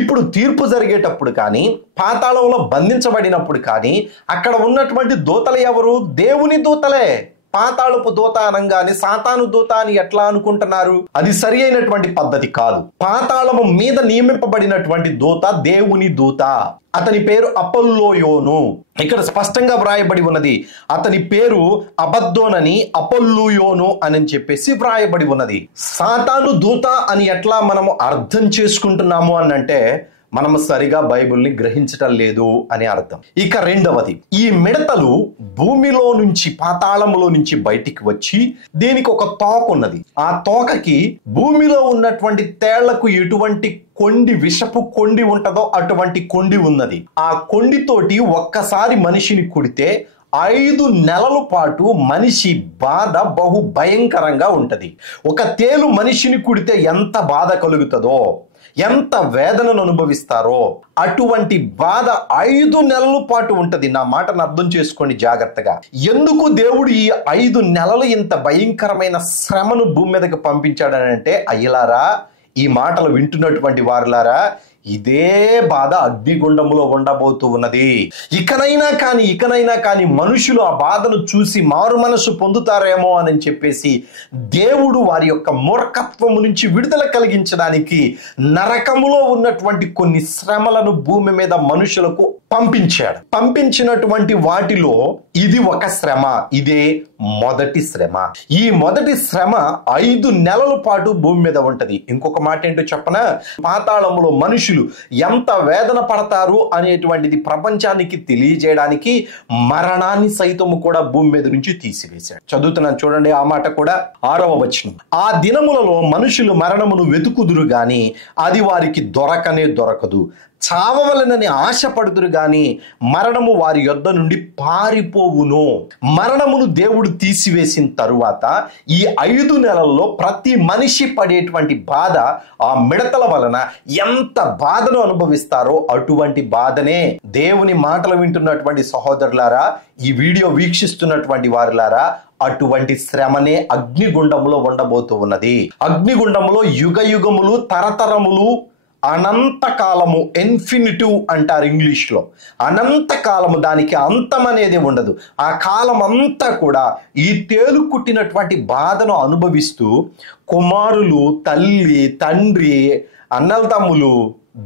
ఇప్పుడు తీర్పు జరిగేటప్పుడు కానీ పాతాళంలో బంధించబడినప్పుడు కానీ అక్కడ ఉన్నటువంటి దూతలు ఎవరు? దేవుని దూతలే. పాతాళపు దూత అనగానే సాతాను దూత అని ఎట్లా అనుకుంటున్నారు? అది సరి అయినటువంటి పద్ధతి కాదు. పాతాళము మీద నియమింపబడినటువంటి దూత దేవుని దూత. అతని పేరు అపొల్లోయోను. ఇక్కడ స్పష్టంగా వ్రాయబడి ఉన్నది. అతని పేరు అబద్దోనని అపొల్లోయోను అని చెప్పేసి వ్రాయబడి ఉన్నది. సాతాను దూత అని ఎట్లా మనము అర్థం చేసుకుంటున్నాము అని అంటే మనము సరిగా బైబిల్ని గ్రహించటం లేదు అని అర్థం. ఇక రెండవది, ఈ మిడతలు భూమిలో నుంచి పాతాళములో నుంచి బయటికి వచ్చి దీనికి ఒక తోక ఉన్నది. ఆ తోకకి భూమిలో ఉన్నటువంటి తేళ్లకు ఎటువంటి కొండి, విషపు కొండి ఉంటదో అటువంటి కొండి ఉన్నది. ఆ కొండితోటి ఒక్కసారి మనిషిని కుడితే 5 నెలల పాటు మనిషి బాధ బహు భయంకరంగా ఉంటది. ఒక తేలు మనిషిని కుడితే ఎంత బాధ కలుగుతుందో ఎంత వేదనను అనుభవిస్తారో అటువంటి బాధ 5 నెలల పాటు ఉంటది. నా మాటను అర్థం చేసుకోండి జాగ్రత్తగా. ఎందుకు దేవుడు ఈ 5 నెలలు ఇంత భయంకరమైన శ్రమను భూమి మీదకి పంపించాడనంటే, అయ్యలారా, ఈ మాటలు వింటున్నటువంటి వారులారా, ఇదే బాధ అగ్నిగుండంలో ఉండబోతూ ఉన్నది. ఇకనైనా కానీ మనుషులు ఆ బాధను చూసి మారు మనసు పొందుతారేమో అని చెప్పేసి దేవుడు వారి యొక్క మూర్ఖత్వము నుంచి విడుదల కలిగించడానికి నరకములో ఉన్నటువంటి కొన్ని శ్రమలను భూమి మీద మనుషులకు పంపించాడు. పంపించినటువంటి వాటిలో ఇది ఒక శ్రమ. ఇదే మొదటి శ్రమ. ఈ మొదటి శ్రమ 5 నెలల పాటు భూమి మీద ఉంటది. ఇంకొక మాట ఏంటో చెప్పనా, పాతాళములో మనుషులు ఎంత వేదన పడతారు అనేటువంటిది ప్రపంచానికి తెలియజేయడానికి మరణాన్ని సైతము కూడా భూమి మీద నుంచి తీసివేశాడు. చదువుతున్నాను చూడండి ఆ మాట కూడా, 6వ వచనం. ఆ దినములలో మనుషులు మరణమును వెతుకుదురు గాని అది వారికి దొరకనే దొరకదు. చావవలనని ఆశపడుదురు గాని మరణము వారి యొద్ద నుండి పారిపోవును. మరణమును దేవుడు తీసివేసిన తరువాత ఈ 5 నెలల్లో ప్రతి మనిషి పడేటువంటి బాధ, ఆ మిడతల వలన ఎంత బాధను అనుభవిస్తారో అటువంటి బాధనే దేవుని మాటలు వింటున్నటువంటి సహోదరులారా, ఈ వీడియో వీక్షిస్తున్నటువంటి వారులారా, అటువంటి శ్రమనే అగ్నిగుండములో ఉండబోతూ ఉన్నది. అగ్నిగుండములో యుగ యుగములు, తరతరములు, అనంతకాలము, ఇన్ఫినిటివ్ అంటారు ఇంగ్లీష్లో. అనంతకాలము, దానికి అంతం అనేది ఉండదు. ఆ కాలం అంతా కూడా ఈ తేలు కుట్టినటువంటి బాధను అనుభవిస్తూ కుమారులు, తల్లి, తండ్రి, అన్నలతమ్ములు,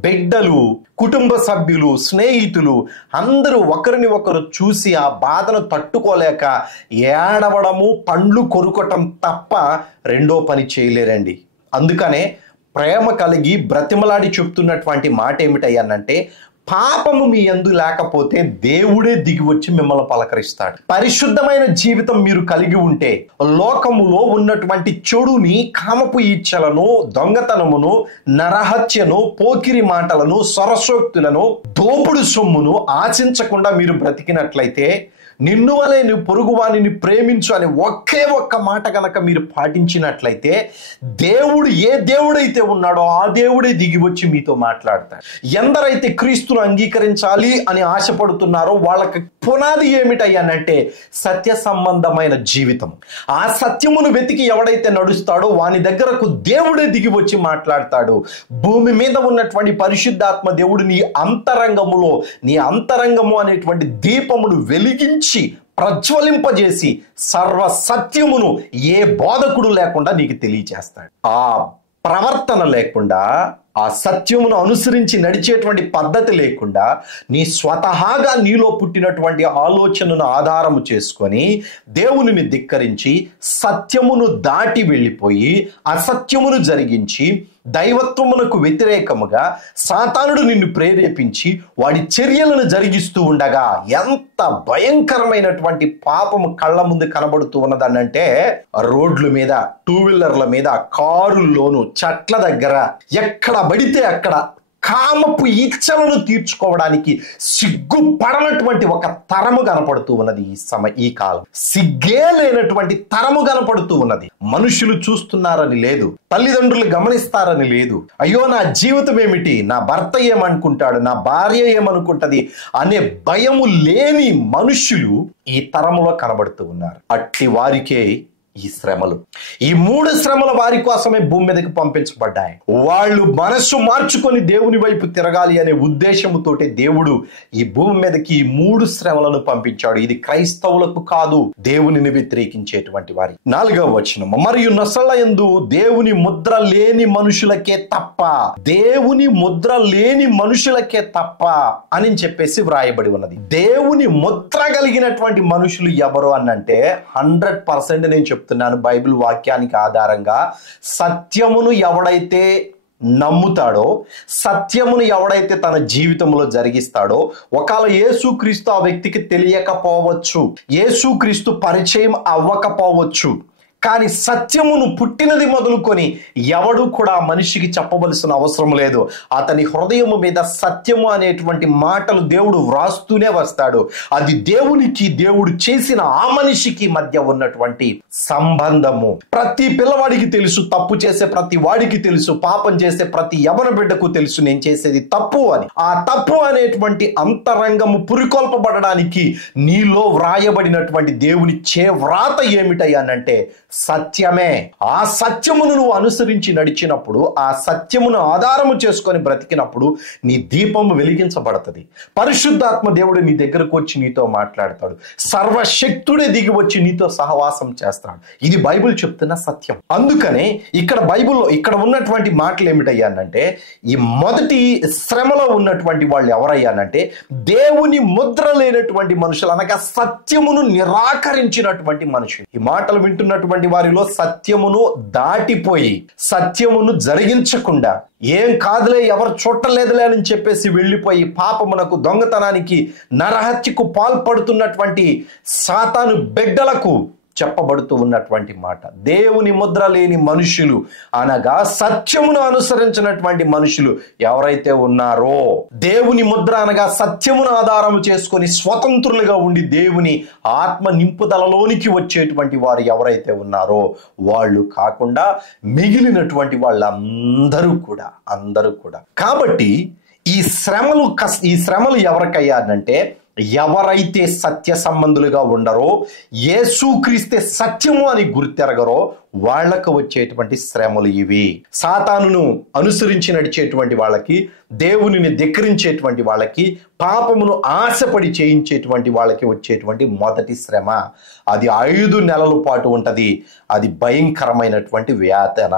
బిడ్డలు, కుటుంబ సభ్యులు, స్నేహితులు అందరూ ఒకరిని ఒకరు చూసి ఆ బాధను తట్టుకోలేక ఏడవడము, పండ్లు కొరుకటం తప్ప రెండో పని చేయలేరండి. అందుకనే ప్రేమ కలిగి బ్రతిమలాడి చెప్తున్నటువంటి మాట ఏమిటయ్యానంటే, పాపము మీ యందు లేకపోతే దేవుడే దిగి వచ్చి మిమ్మల్ని పలకరిస్తాడు. పరిశుద్ధమైన జీవితం మీరు కలిగి ఉంటే లోకములో ఉన్నటువంటి చెడుని, కామపు ఇచ్చలను, దొంగతనమును, నరహత్యను, పోకిరి మాటలను, సరసోక్తులను, దోపుడు సొమ్మును ఆశించకుండా మీరు బ్రతికినట్లయితే, నిన్ను వలె నువ్వు పొరుగువానిని ప్రేమించు అనే ఒకే ఒక్క మాట గనక మీరు పాటించినట్లయితే దేవుడు ఏ దేవుడైతే ఉన్నాడో ఆ దేవుడే దిగి వచ్చి మీతో మాట్లాడతాడు. ఎందరైతే క్రీస్తును అంగీకరించాలి అని ఆశపడుతున్నారో వాళ్ళకి పునాది ఏమిటయ్యానంటే సత్య సంబంధమైన జీవితం. ఆ సత్యమును వెతికి ఎవడైతే నడుస్తాడో వాని దగ్గరకు దేవుడే దిగి వచ్చి మాట్లాడతాడు. భూమి మీద ఉన్నటువంటి పరిశుద్ధాత్మ దేవుడు నీ అంతరంగము అనేటువంటి దీపమును వెలిగించి ప్రజ్వలింపజేసి సర్వ సత్యమును ఏ బోధకుడు లేకుండా నీకు తెలియజేస్తాడు. ఆ ప్రవర్తన లేకుండా, ఆ సత్యమును అనుసరించి నడిచేటువంటి పద్ధతి లేకుండా, నీ స్వతహాగా నీలో పుట్టినటువంటి ఆలోచనను ఆధారము చేసుకొని దేవునిని ధిక్కరించి సత్యమును దాటి వెళ్ళిపోయి అసత్యమును జరిగించి దైవత్వమునకు వ్యతిరేకముగా సాతానుడు నిన్ను ప్రేరేపించి వాడి చర్యలను జరిగిస్తూ ఉండగా ఎంత భయంకరమైనటువంటి పాపము కళ్ళ ముందు కనబడుతూ ఉన్నదనంటే, రోడ్ల మీద, 2 వీలర్ల మీద, కారుల్లోను, చెట్ల దగ్గర, ఎక్కడ పడితే అక్కడ కామపు ఇచ్చలను తీర్చుకోవడానికి సిగ్గుపడనటువంటి ఒక తరము కనపడుతూ ఉన్నది. ఈ కాలం సిగ్గే లేనటువంటి తరము కనపడుతూ ఉన్నది. మనుషులు చూస్తున్నారని లేదు, తల్లిదండ్రులు గమనిస్తారని లేదు, అయ్యో నా జీవితం ఏమిటి, నా భర్త ఏమనుకుంటాడు, నా భార్య ఏమనుకుంటది అనే భయము లేని మనుషులు ఈ తరములో కనబడుతూ ఉన్నారు. అట్టి వారికే ఈ శ్రమలు. ఈ 3 శ్రమలు వారి కోసమే భూమి మీదకి పంపించబడ్డాయి. వాళ్ళు మనస్సు మార్చుకొని దేవుని వైపు తిరగాలి అనే ఉద్దేశముతోటి దేవుడు ఈ భూమి మీదకి ఈ 3 శ్రమలను పంపించాడు. ఇది క్రైస్తవులకు కాదు, దేవునిని వ్యతిరేకించేటువంటి వారి. 4వ వచనం, మరియు నొసళ్ళ యందు దేవుని ముద్ర లేని మనుషులకే తప్ప, దేవుని ముద్ర లేని మనుషులకే తప్ప అని చెప్పేసి వ్రాయబడి ఉన్నది. దేవుని ముద్ర కలిగినటువంటి మనుషులు ఎవరు అనంటే 100% నేను చెప్తున్నాను బైబిల్ వాక్యానికి ఆధారంగా, సత్యమును ఎవడైతే నమ్ముతాడో, సత్యమును ఎవడైతే తన జీవితంలో జరిగిస్తాడో, ఒకవేళ యేసుక్రీస్తు ఆ వ్యక్తికి తెలియకపోవచ్చు, యేసుక్రీస్తు పరిచయం అవ్వకపోవచ్చు, కానీ సత్యమును పుట్టినది మొదలుకొని ఎవడు కూడా మనిషికి చెప్పవలసిన అవసరం లేదు. అతని హృదయము మీద సత్యము అనేటువంటి మాటలు దేవుడు వ్రాస్తూనే వస్తాడు. అది దేవునికి, దేవుడు చేసిన ఆ మనిషికి మధ్య ఉన్నటువంటి సంబంధము. ప్రతి పిల్లవాడికి తెలుసు, తప్పు చేసే ప్రతి వాడికి తెలుసు, పాపం చేసే ప్రతి యవన బిడ్డకు తెలుసు నేను చేసేది తప్పు అని. ఆ తప్పు అనేటువంటి అంతరంగము పురికొల్పబడడానికి నీలో వ్రాయబడినటువంటి దేవుని వ్రాత ఏమిటయ్యానంటే సత్యమే. ఆ సత్యమును నువ్వు అనుసరించి నడిచినప్పుడు, ఆ సత్యమును ఆధారము చేసుకొని బ్రతికినప్పుడు నీ దీపము వెలిగించబడుతుంది. పరిశుద్ధాత్మ దేవుడు నీ దగ్గరకు వచ్చి నీతో మాట్లాడతాడు. సర్వశక్తుడే దిగి వచ్చి నీతో సహవాసం చేస్తాడు. ఇది బైబిల్ చెప్తున్న సత్యం. అందుకనే ఇక్కడ బైబిల్లో ఇక్కడ ఉన్నటువంటి మాటలు ఏమిటయ్యానంటే, ఈ మొదటి శ్రమలో ఉన్నటువంటి వాళ్ళు ఎవరయ్యానంటే దేవుని ముద్ర లేనటువంటి మనుషులు, అనగా సత్యమును నిరాకరించినటువంటి మనుషులు. ఈ మాటలు వింటున్నటువంటి వారిలో సత్యమును దాటిపోయి, సత్యమును జరిగించకుండా, ఏం కాదులే ఎవరు చూడలేదులే అని చెప్పేసి వెళ్ళిపోయి పాపమునకు, దొంగతనానికి, నరహత్యకు పాల్పడుతున్నటువంటి సాతాను బిడ్డలకు చెప్పబడుతూ ఉన్నటువంటి మాట, దేవుని ముద్ర లేని మనుషులు అనగా సత్యమును అనుసరించినటువంటి మనుషులు ఎవరైతే ఉన్నారో, దేవుని ముద్ర అనగా సత్యమును ఆధారం చేసుకొని స్వతంత్రులుగా ఉండి దేవుని ఆత్మ నింపుదలలోనికి వచ్చేటువంటి వారు ఎవరైతే ఉన్నారో వాళ్ళు కాకుండా మిగిలినటువంటి వాళ్ళందరూ కూడా. కాబట్టి ఈ శ్రమలు ఎవరికయ్యానంటే, ఎవరైతే సత్య సంబంధులుగా ఉండరో, యేసుక్రీస్తే సత్యము అని గుర్తెరగరో వాళ్లకు వచ్చేటువంటి శ్రమలు ఇవి. సాతానును అనుసరించి నడిచేటువంటి వాళ్ళకి, దేవునిని ధిక్కరించేటువంటి వాళ్ళకి, పాపమును ఆశపడి చేయించేటువంటి వాళ్ళకి వచ్చేటువంటి మొదటి శ్రమ అది 5 నెలల పాటు ఉంటది. అది భయంకరమైనటువంటి వేదన.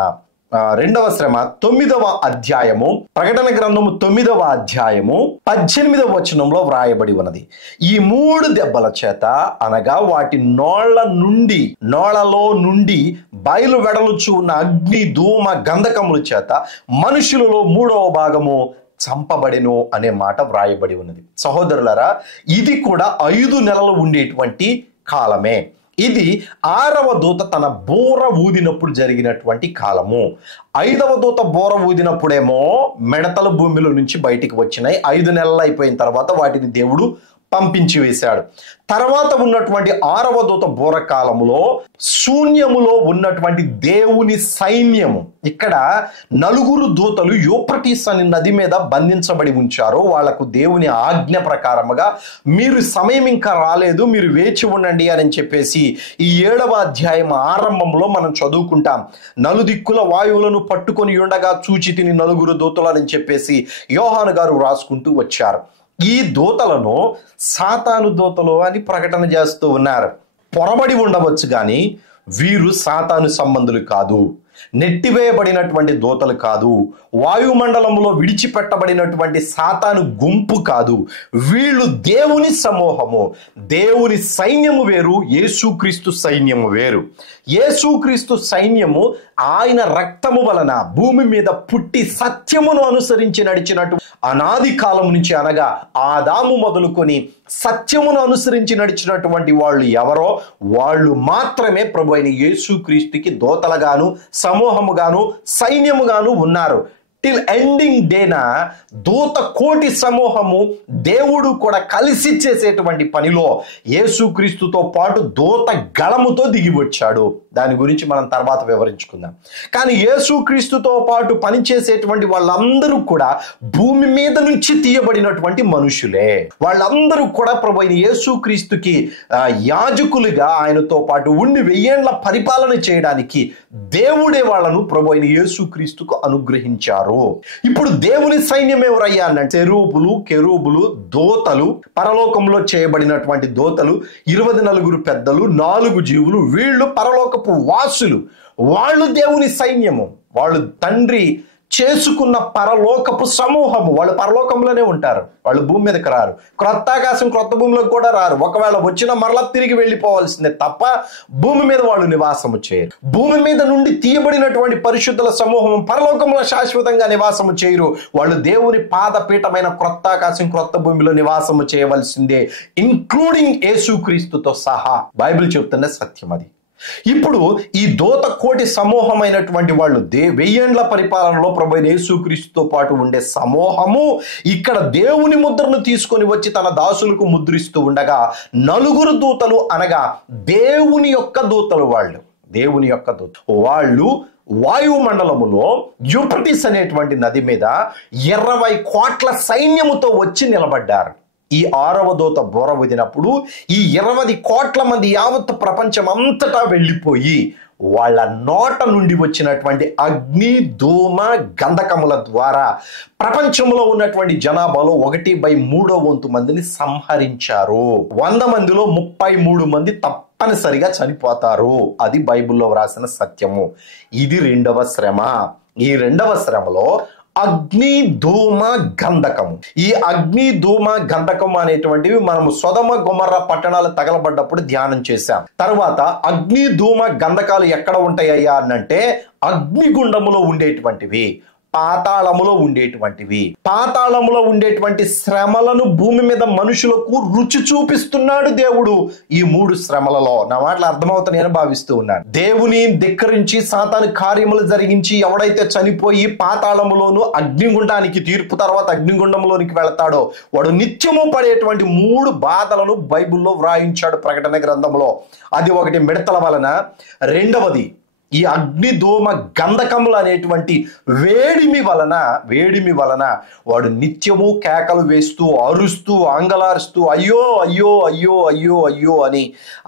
రెండవ శ్రమ 9వ అధ్యాయము, ప్రకటన గ్రంథము 9వ అధ్యాయము 18వ వచనంలో వ్రాయబడి ఉన్నది. ఈ 3 దెబ్బల చేత, అనగా వాటి నోళ్లలో నుండి బయలు వెడలుచు ఉన్న అగ్ని, ధూమ, గంధకముల చేత మనుషులలో 3వ భాగము చంపబడెను అనే మాట వ్రాయబడి ఉన్నది. సహోదరులారా, ఇది కూడా 5 నెలలు ఉండేటువంటి కాలమే. ఇది 6వ దూత తన బోర ఊదినప్పుడు జరిగినటువంటి కాలము. 5వ దూత బోర ఊదినప్పుడేమో మిడతలు భూమిలో నుంచి బయటికి వచ్చినాయి. 5 నెలలు అయిపోయిన తర్వాత వాటిని దేవుడు పంపించి వేశాడు. తర్వాత ఉన్నటువంటి 6వ దూత బోర కాలములో శూన్యములో ఉన్నటువంటి దేవుని సైన్యము, ఇక్కడ 4 దూతలు యూఫ్రటీస్ అనే నది మీద బంధించబడి ఉంచారు. వాళ్లకు దేవుని ఆజ్ఞ ప్రకారముగా మీరు సమయం ఇంకా రాలేదు, మీరు వేచి ఉండండి అని చెప్పేసి ఈ 7వ అధ్యాయం ఆరంభంలో మనం చదువుకుంటాం. నలుదిక్కుల వాయువులను పట్టుకొని ఉండగా చూచితిని 4 దూతలని చెప్పేసి యోహాను గారు రాసుకుంటూ వచ్చారు. ఈ దూతలను సాతాను దూతలు అని ప్రకటన చేస్తూ ఉన్నారు. పొరబడి ఉండవచ్చు కానీ వీరు సాతాను సంబంధులు కాదు, నెట్టివేయబడినటువంటి దూతలు కాదు, వాయుమండలంలో విడిచిపెట్టబడినటువంటి సాతాను గుంపు కాదు. వీళ్ళు దేవుని సమూహము. దేవుని సైన్యము వేరు, యేసుక్రీస్తు సైన్యము వేరు. యేసుక్రీస్తు సైన్యము ఆయన రక్తము వలన భూమి మీద పుట్టి సత్యమును అనుసరించి నడిచినట్టు అనాది కాలం నుంచి, అనగా ఆదాము మొదలుకొని సత్యమును అనుసరించి నడిచినటువంటి వాళ్ళు ఎవరో వాళ్ళు మాత్రమే ప్రభు అయిన యేసుక్రీస్తుకి దూతలుగాను, సమూహముగాను, సైన్యముగాను ఉన్నారు. టిల్ ఎండింగ్ డేనా దూత కోటి సమూహము దేవుడు కూడా కలిసి చేసేటువంటి పనిలో యేసుక్రీస్తుతో పాటు దూత గళముతో దిగి వచ్చాడు. దాని గురించి మనం తర్వాత వివరించుకుందాం. కానీ యేసుక్రీస్తుతో పాటు పనిచేసేటువంటి వాళ్ళందరూ కూడా భూమి మీద నుంచి తీయబడినటువంటి మనుషులే. వాళ్ళందరూ కూడా ప్రభు అయిన యేసుక్రీస్తుకి యాజకులుగా ఆయనతో పాటు ఉండి 1000 ఏళ్ల పరిపాలన చేయడానికి దేవుడే వాళ్ళను ప్రభు అయిన యేసుక్రీస్తుకు అనుగ్రహించారు. ఇప్పుడు దేవుని సైన్యం ఎవరయ్యా అంటే కెరూబులు, దూతలు, పరలోకంలో చేయబడినటువంటి దూతలు, 24 పెద్దలు, 4 జీవులు, వీళ్ళు పరలోకపు వాసులు. వాళ్ళు దేవుని సైన్యము. వాళ్ళు తండ్రి చేసుకున్న పరలోకపు సమూహము. వాళ్ళు పరలోకంలోనే ఉంటారు, వాళ్ళు భూమి మీదకి రారు. క్రొత్త ఆకాశం క్రొత్త భూమిలోకి కూడా రారు. ఒకవేళ వచ్చినా మరలా తిరిగి వెళ్ళిపోవాల్సిందే తప్ప భూమి మీద వాళ్ళు నివాసము చేయరు. భూమి మీద నుండి తీయబడినటువంటి పరిశుద్ధుల సమూహం పరలోకంలో శాశ్వతంగా నివాసము చేయరు. వాళ్ళు దేవుని పాదపీఠమైన క్రొత్త ఆకాశం క్రొత్త భూమిలో నివాసము చేయవలసిందే, ఇంక్లూడింగ్ యేసుక్రీస్తుతో సహా. బైబిల్ చెప్తున్న సత్యం అది. ఇప్పుడు ఈ దూత కోటి సమూహమైనటువంటి వాళ్ళు 1000 ఏండ్ల పరిపాలనలో ప్రభు యేసుక్రీస్తుతో పాటు ఉండే సమూహము ఇక్కడ దేవుని ముద్రను తీసుకొని వచ్చి తన దాసులకు ముద్రిస్తూ ఉండగా 4 దూతలు, అనగా దేవుని యొక్క దూతలు, దేవుని యొక్క దూత వాళ్ళు వాయుమండలములో యూఫ్రటీస్ అనేటువంటి నది మీద 20 కోట్ల సైన్యముతో వచ్చి నిలబడ్డారు. ఈ 6వ దూత బోర ఊదినప్పుడు ఈ 20 కోట్ల మంది యావత్ ప్రపంచం అంతటా వెళ్ళిపోయి వాళ్ళ నోట నుండి వచ్చినటువంటి అగ్ని, ధూమ, గంధకముల ద్వారా ప్రపంచంలో ఉన్నటువంటి జనాభాలో 1/3 వంతు మందిని సంహరించారు. 100 మందిలో 33 మంది తప్పనిసరిగా చనిపోతారు. అది బైబిల్లో వ్రాసిన సత్యము. ఇది 2వ శ్రమ. ఈ 2వ శ్రమలో అగ్ని, ధూమ, గంధకము. ఈ అగ్ని, ధూమ, గంధకము అనేటువంటివి మనము సొదొమ గొమొర్రా పట్టణాలు తగలబడ్డప్పుడు ధ్యానం చేశాం. తర్వాత అగ్ని, ధూమ, గంధకాలు ఎక్కడ ఉంటాయ్యా అనంటే అగ్నిగుండములో ఉండేటువంటివి, పాతాళములో ఉండేటువంటివి. పాతాళములో ఉండేటువంటి శ్రమలను భూమి మీద మనుషులకు రుచి చూపిస్తున్నాడు దేవుడు ఈ 3 శ్రమలలో. నా మాటలు అర్థమవుతాయని భావిస్తూ ఉన్నాను. దేవుని ధిక్కరించి సాతాను కార్యములు జరిగించి ఎవడైతే చనిపోయి పాతాళములోను అగ్నిగుండానికి, తీర్పు తర్వాత అగ్నిగుండంలోనికి వెళతాడో వాడు నిత్యము పడేటువంటి 3 బాధలను బైబిల్లో వ్రాయించాడు ప్రకటన గ్రంథంలో. అది ఒకటి మిడతల వలన, రెండవది ఈ అగ్ని, ధూమ, గంధకములు అనేటువంటి వేడిమి వలన వాడు నిత్యము కేకలు వేస్తూ, అరుస్తూ, అంగలారుస్తూ అయ్యో అయ్యో అయ్యో అయ్యో అయ్యో అని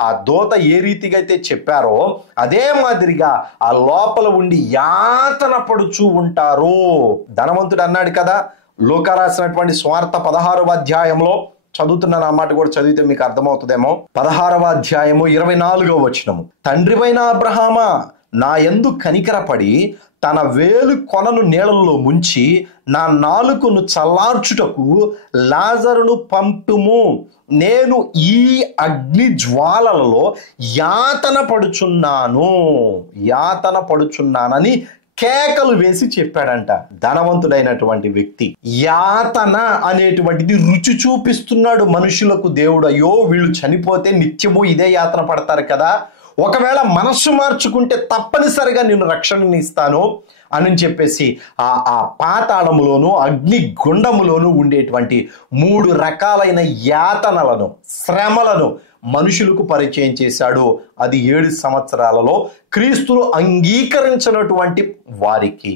ఆ దూత ఏ రీతిగా అయితే చెప్పారో అదే మాదిరిగా ఆ లోపల ఉండి యాతన పడుచూ ఉంటారు. ధనవంతుడు అన్నాడు కదా, లూకా రాసినటువంటి సువార్త 16వ అధ్యాయంలో, చదువుతున్న మాట కూడా చదివితే మీకు అర్థమవుతుందేమో. 16వ అధ్యాయము 24వ వచనము, తండ్రివైన అబ్రహామా, నా యందు కనికరపడి తన వేలు కొనను నీళ్ళల్లో ముంచి నా నాలుకను చల్లార్చుటకు లాజరును పంపుము. నేను ఈ అగ్ని జ్వాలలలో యాతన పడుచున్నానని కేకలు వేసి చెప్పాడంట ధనవంతుడైనటువంటి వ్యక్తి. యాతన అనేటువంటిది రుచి చూపిస్తున్నాడు మనుషులకు దేవుడు. అయ్యో వీళ్ళు చనిపోతే నిత్యము ఇదే యాతన పడతారు కదా, ఒకవేళ మనస్సు మార్చుకుంటే తప్పనిసరిగా నేను రక్షణని ఇస్తాను అని చెప్పేసి ఆ పాతాళములోను అగ్ని గుండములోను ఉండేటువంటి 3 రకాలైన యాతనలను, శ్రమలను మనుషులకు పరిచయం చేశాడు. అది 7 సంవత్సరాలలో క్రీస్తును అంగీకరించినటువంటి వారికి,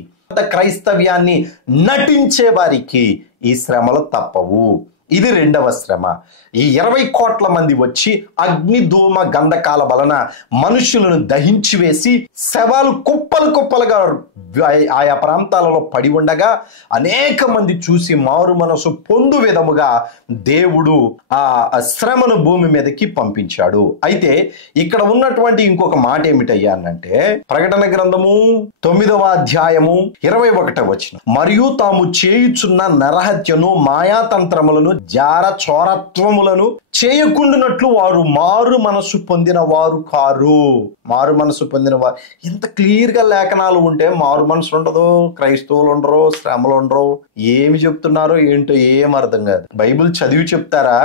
క్రైస్తవ్యాన్ని నటించే వారికి ఈ శ్రమలు తప్పవు. ఇది 2వ శ్రమ. ఈ 20 కోట్ల మంది వచ్చి అగ్ని, ధూమ, గంధకాల వలన మనుషులను దహించి వేసి శవాలు కుప్పలు కుప్పలుగా ఆయా ప్రాంతాలలో పడి ఉండగా అనేక మంది చూసి మారు మనసు పొందు విధముగా దేవుడు ఆ శ్రమను భూమి మీదకి పంపించాడు. అయితే ఇక్కడ ఉన్నటువంటి ఇంకొక మాట ఏమిటయ్యా అనంటే ప్రకటన గ్రంథము 9వ అధ్యాయము 21వ వచనం, మరియు తాము చేయుచున్న నరహత్యను, మాయాతంత్రములను, జార చోరత్వములను చేయకుండానట్లు వారు మారు మనసు పొందిన వారు కారు. మారు మనసు పొందిన వారు, ఇంత క్లియర్ గా లేఖనాలు ఉంటే మారు మనసు ఉండదు, క్రైస్తవులు ఉండరు, శ్రమలు ఉండరు. ఏమి చెప్తున్నారో ఏంటో ఏం అర్థం కాదు. బైబిల్ చదివి చెప్తారా,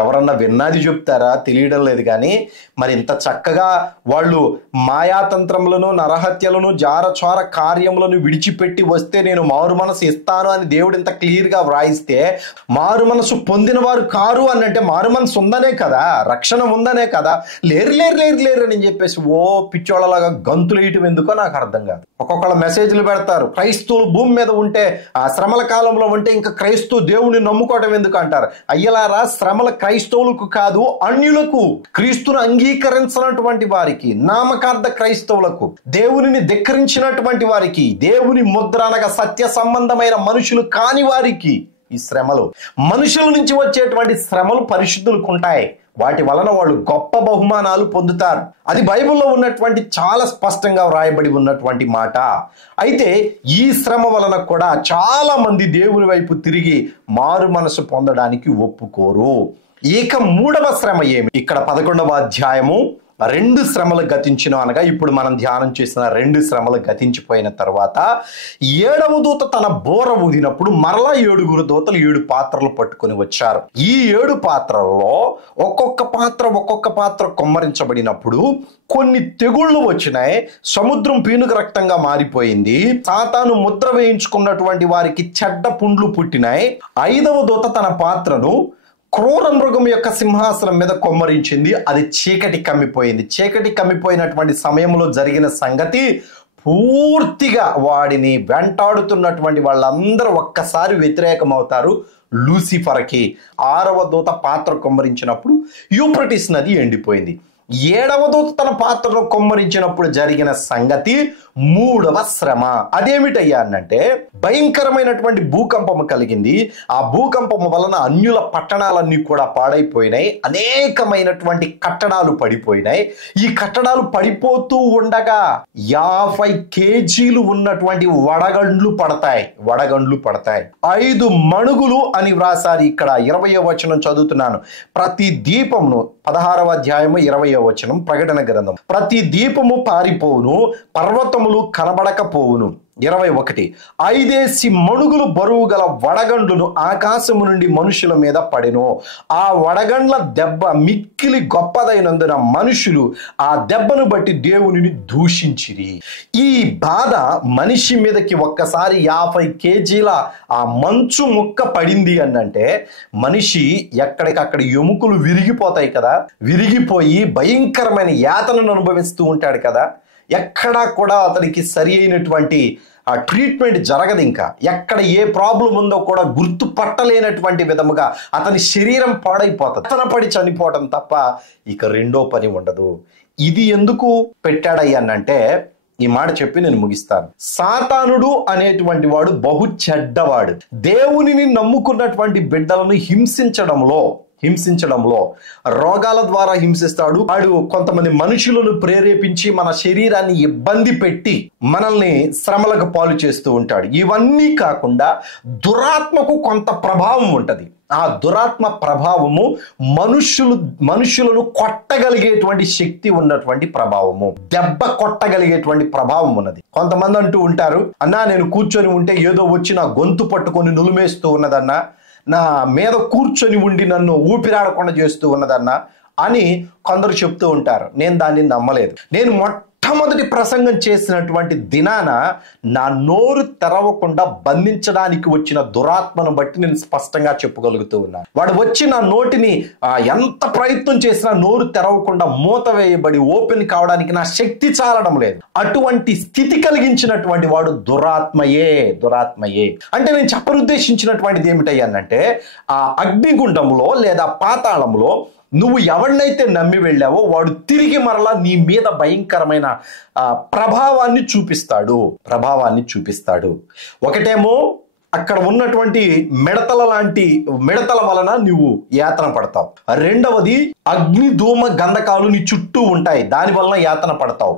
ఎవరన్నా విన్నది చెప్తారా తెలియడం లేదు. కానీ మరి ఇంత చక్కగా వాళ్ళు మాయాతంత్రములను, నరహత్యలను, జారచోర కార్యములను విడిచిపెట్టి వస్తే నేను మారు మనసు ఇస్తాను అని దేవుడు ఇంత క్లియర్ గా వ్రాయిస్తే మారు మనసు పొందిన వారు కారు అనంటే మారు మనసు ఉందనే కదా, రక్షణ ఉందనే కదా. లేరు లేరు లేరు లేరు అని చెప్పేసి ఓ పిచ్చోళ్ళలాగా గంతులు వేయటం ఎందుకో నాకు అర్థం కాదు. ఒక్కొక్కళ్ళ మెసేజ్లు పెడతారు, క్రైస్తవులు భూమి మీద ఉంటే, ఆ శ్రమల కాలంలో ఉంటే ఇంకా క్రైస్తవు దేవుని నమ్ముకోవటం ఎందుకు అంటారు. అయ్యలారా, శ్రమల క్రైస్తవులకు కాదు, అన్యులకు, క్రీస్తును అంగీకరించినటువంటి వారికి, నామకార్థ క్రైస్తవులకు, దేవునిని ధిక్కరించినటువంటి వారికి, దేవుని ముద్ర అనగా సత్య సంబంధమైన మనుషులు కాని వారికి ఈ శ్రమలు, మనుషుల నుంచి వచ్చేటువంటి శ్రమలు పరిశుద్ధులకు ఉంటాయి. వాటి వలన వాళ్ళు గొప్ప బహుమానాలు పొందుతారు. అది బైబిల్లో ఉన్నటువంటి చాలా స్పష్టంగా వ్రాయబడి ఉన్నటువంటి మాట. అయితే ఈ శ్రమ వలన కూడా చాలా మంది దేవుని వైపు తిరిగి మారు మనసు పొందడానికి ఒప్పుకోరు. ఇక 3వ శ్రమ ఏమి? ఇక్కడ 11వ అధ్యాయము రెండు శ్రమలు గతించిన అనగా ఇప్పుడు మనం ధ్యానం చేసిన రెండు శ్రమలు గతించిపోయిన తర్వాత 7వ దూత తన బోర ఊదినప్పుడు మరలా 7 దూతలు 7 పాత్రలు పట్టుకొని వచ్చారు. ఈ 7 పాత్రల్లో ఒక్కొక్క పాత్ర కొమ్మరించబడినప్పుడు కొన్ని తెగుళ్ళు వచ్చినాయి. సముద్రం పీనుగ రక్తంగా మారిపోయింది. సాతాను ముద్ర వేయించుకున్నటువంటి వారికి చెడ్డ పుండ్లు పుట్టినాయి. 5వ దూత తన పాత్రను క్రూర మృగం యొక్క సింహాసనం మీద కొమ్మరించింది. అది చీకటి కమ్మిపోయింది. చీకటి కమ్మిపోయినటువంటి సమయంలో జరిగిన సంగతి పూర్తిగా వాడిని వెంటాడుతున్నటువంటి వాళ్ళందరూ ఒక్కసారి వ్యతిరేకమవుతారు లూసిఫర్కి. 6వ దూత పాత్ర కొమ్మరించినప్పుడు యూఫ్రటీస్ నది ఎండిపోయింది. 7వ దూత తన పాత్రను కొమ్మరించినప్పుడు జరిగిన సంగతి 3వ శ్రమ. అదేమిటయ్యా అనంటే భయంకరమైనటువంటి భూకంపము కలిగింది. ఆ భూకంపము వలన అన్యుల పట్టణాలన్నీ కూడా పాడైపోయినాయి. అనేకమైనటువంటి కట్టడాలు పడిపోయినాయి. ఈ కట్టడాలు పడిపోతూ ఉండగా 50 కేజీలు ఉన్నటువంటి వడగండ్లు పడతాయి. 5 మణుగులు అని వ్రాసారు. ఇక్కడ 20వ వచనం చదువుతున్నాను. ప్రతి దీపమును 16వ అధ్యాయము 20వ వచనం ప్రకటన గ్రంథం. ప్రతి దీపము పారిపోవును, పర్వతములు కనబడకపోవును. 21 5 మణుగులు బరువు గల వడగండ్లను ఆకాశము నుండి మనుషుల మీద పడెను. ఆ వడగండ్ల దెబ్బ మిక్కిలి గొప్పదైనందున మనుషులు ఆ దెబ్బను బట్టి దేవునిని దూషించిరి. ఈ బాధ మనిషి మీదకి ఒక్కసారి 50 కేజీల ఆ మంచు ముక్క పడింది అనంటే మనిషి ఎక్కడికక్కడ ఎముకలు విరిగిపోతాయి కదా. విరిగిపోయి భయంకరమైన యాతనను అనుభవిస్తూ ఉంటాడు కదా. ఎక్కడా కూడా అతనికి సరి అయినటువంటి ఆ ట్రీట్మెంట్ జరగదు. ఇంకా ఎక్కడ ఏ ప్రాబ్లం ఉందో కూడా గుర్తుపట్టలేనటువంటి విధముగా అతని శరీరం పాడైపోతుంది. అతన పడి చనిపోవడం తప్ప ఇక రెండో పని ఉండదు. ఇది ఎందుకు పెట్టాడయ్యానంటే ఈ మాట చెప్పి నేను ముగిస్తాను. సాతానుడు అనేటువంటి వాడు బహు చెడ్డవాడు. దేవునిని నమ్ముకున్నటువంటి బిడ్డలను హింసించడంలో రోగాల ద్వారా హింసిస్తాడు. వాడు కొంతమంది మనుషులను ప్రేరేపించి మన శరీరాన్ని ఇబ్బంది పెట్టి మనల్ని శ్రమలకు పాలు చేస్తూ ఉంటాడు. ఇవన్నీ కాకుండా దురాత్మకు కొంత ప్రభావం ఉంటది. ఆ దురాత్మ ప్రభావము మనుషులను కొట్టగలిగేటువంటి శక్తి ఉన్నటువంటి ప్రభావము, దెబ్బ కొట్టగలిగేటువంటి ప్రభావం ఉన్నది. కొంతమంది అంటూ ఉంటారు, అన్నా నేను కూర్చొని ఉంటే ఏదో వచ్చి నా గొంతు పట్టుకొని నులిమేస్తూ ఉన్నదన్నా, నా మీద కూర్చొని ఉండి నన్ను ఊపిరాడకుండా చేస్తూ ఉన్నదన్నా అని కొందరు చెప్తూ ఉంటారు. నేను దాన్ని నమ్మలేదు. నేను మొట్టమొదటి ప్రసంగం చేసినటువంటి దినాన నా నోరు తెరవకుండా బంధించడానికి వచ్చిన దురాత్మను బట్టి నేను స్పష్టంగా చెప్పగలుగుతూ ఉన్నాను. వాడు వచ్చి నా నోటిని ఎంత ప్రయత్నం చేసినా నోరు తెరవకుండా మూత వేయబడి ఓపెన్ కావడానికి నా శక్తి చాలడం లేదు. అటువంటి స్థితి కలిగించినటువంటి వాడు దురాత్మయే. అంటే నేను చెప్పనుద్దేశించినటువంటిది ఏమిటయ్యానంటే ఆ అగ్నిగుండంలో లేదా పాతాళంలో నువ్వు ఎవరినైతే నమ్మి వెళ్ళావో వాడు తిరిగి మరలా నీ మీద భయంకరమైన ప్రభావాన్ని చూపిస్తాడు. ఒకటేమో అక్కడ ఉన్నటువంటి మిడతల వలన నువ్వు యాతన పడతావు. రెండవది అగ్ని ధూమ గంధకాలు నీ చుట్టూ ఉంటాయి, దాని వలన యాతన పడతావు.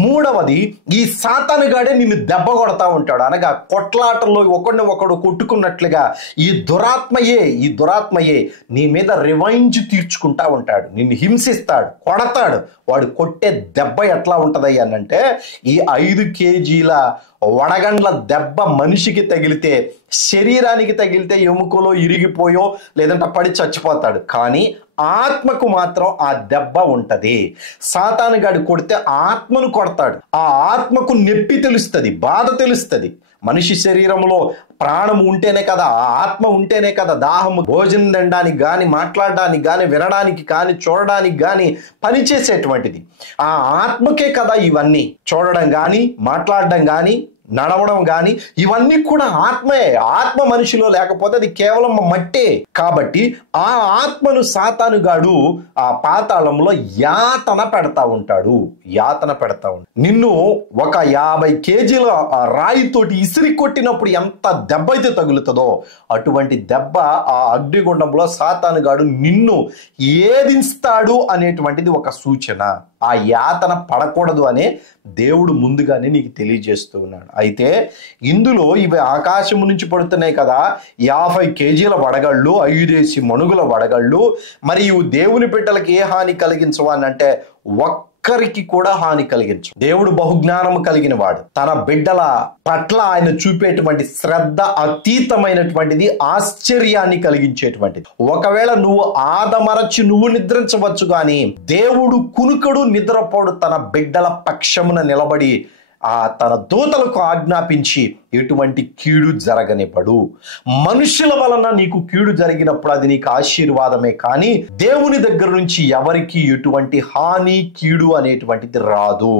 మూడవది ఈ సాతానుగాడే నిన్ను దెబ్బ కొడతా ఉంటాడు. అనగా కొట్లాటల్లో ఒకడు కొట్టుకున్నట్లుగా ఈ దురాత్మయే నీ మీద రివెంజ్ తీర్చుకుంటా ఉంటాడు. నిన్ను హింసిస్తాడు, కొడతాడు. వాడు కొట్టే దెబ్బ ఎట్లా ఉంటది అనంటే ఈ 5 కేజీల వడగండ్ల దెబ్బ మనిషికి తగిలితే, శరీరానికి తగిలితే ఎముకలో ఇరిగిపోయో లేదంటే పడి చచ్చిపోతాడు. కానీ ఆత్మకు మాత్రం ఆ దెబ్బ ఉంటది. సాతానుగాడు కొడితే ఆత్మను కొడతాడు. ఆ ఆత్మకు నొప్పి తెలుస్తుంది, బాధ తెలుస్తుంది. మనిషి శరీరంలో ప్రాణం ఉంటేనే కదా, ఆత్మ ఉంటేనే కదా దాహము, భోజనం తినడానికి కానీ, మాట్లాడడానికి కానీ, వినడానికి కానీ, చూడడానికి కానీ పనిచేసేటువంటిది. ఆ ఆత్మకే కదా ఇవన్నీ. చూడడం కానీ, మాట్లాడడం కానీ, నడవడం కానీ ఇవన్నీ కూడా ఆత్మే. ఆత్మ మనిషిలో లేకపోతే అది కేవలం మట్టే. కాబట్టి ఆ ఆత్మను సాతానుగాడు ఆ పాతాళంలో యాతన పెడతా ఉంటాడు. నిన్ను ఒక 50 కేజీల రాయితోటి ఇసిరి కొట్టినప్పుడు ఎంత దెబ్బ అయితే తగులుతుందో అటువంటి దెబ్బ ఆ అగ్నిగుండంలో సాతానుగాడు నిన్ను ఏదిస్తాడు అనేటువంటిది ఒక సూచన. ఆ యాతన పడకూడదు అనే దేవుడు ముందుగానే నీకు తెలియజేస్తూ ఉన్నాడు. అయితే ఇందులో ఇవి ఆకాశము నుంచి పడుతున్నాయి కదా, 50 కేజీల వడగళ్ళు, 5 మణుగుల వడగళ్ళు, మరియు దేవుని బిడ్డలకు ఏ హాని కలిగించవనంటే ఒక్క ఒక్కరికి కూడా హాని కలిగించు. దేవుడు బహుజ్ఞానము కలిగిన వాడు. తన బిడ్డల పట్ల ఆయన చూపేటువంటి శ్రద్ధ అతీతమైనటువంటిది, ఆశ్చర్యాన్ని కలిగించేటువంటిది. ఒకవేళ నువ్వు ఆదమరచి నువ్వు నిద్రించవచ్చు, కానీ దేవుడు కునుకడు నిద్రపోడు. తన బిడ్డల పక్షమున నిలబడి తన దూతలకు ఆజ్ఞాపించి ఎటువంటి కీడు జరగనివ్వడు. మనుషుల వలన నీకు కీడు జరిగినప్పుడు అది నీకు ఆశీర్వాదమే, కానీ దేవుని దగ్గర నుంచి ఎవరికి ఎటువంటి హాని కీడు అనేటువంటిది రాదు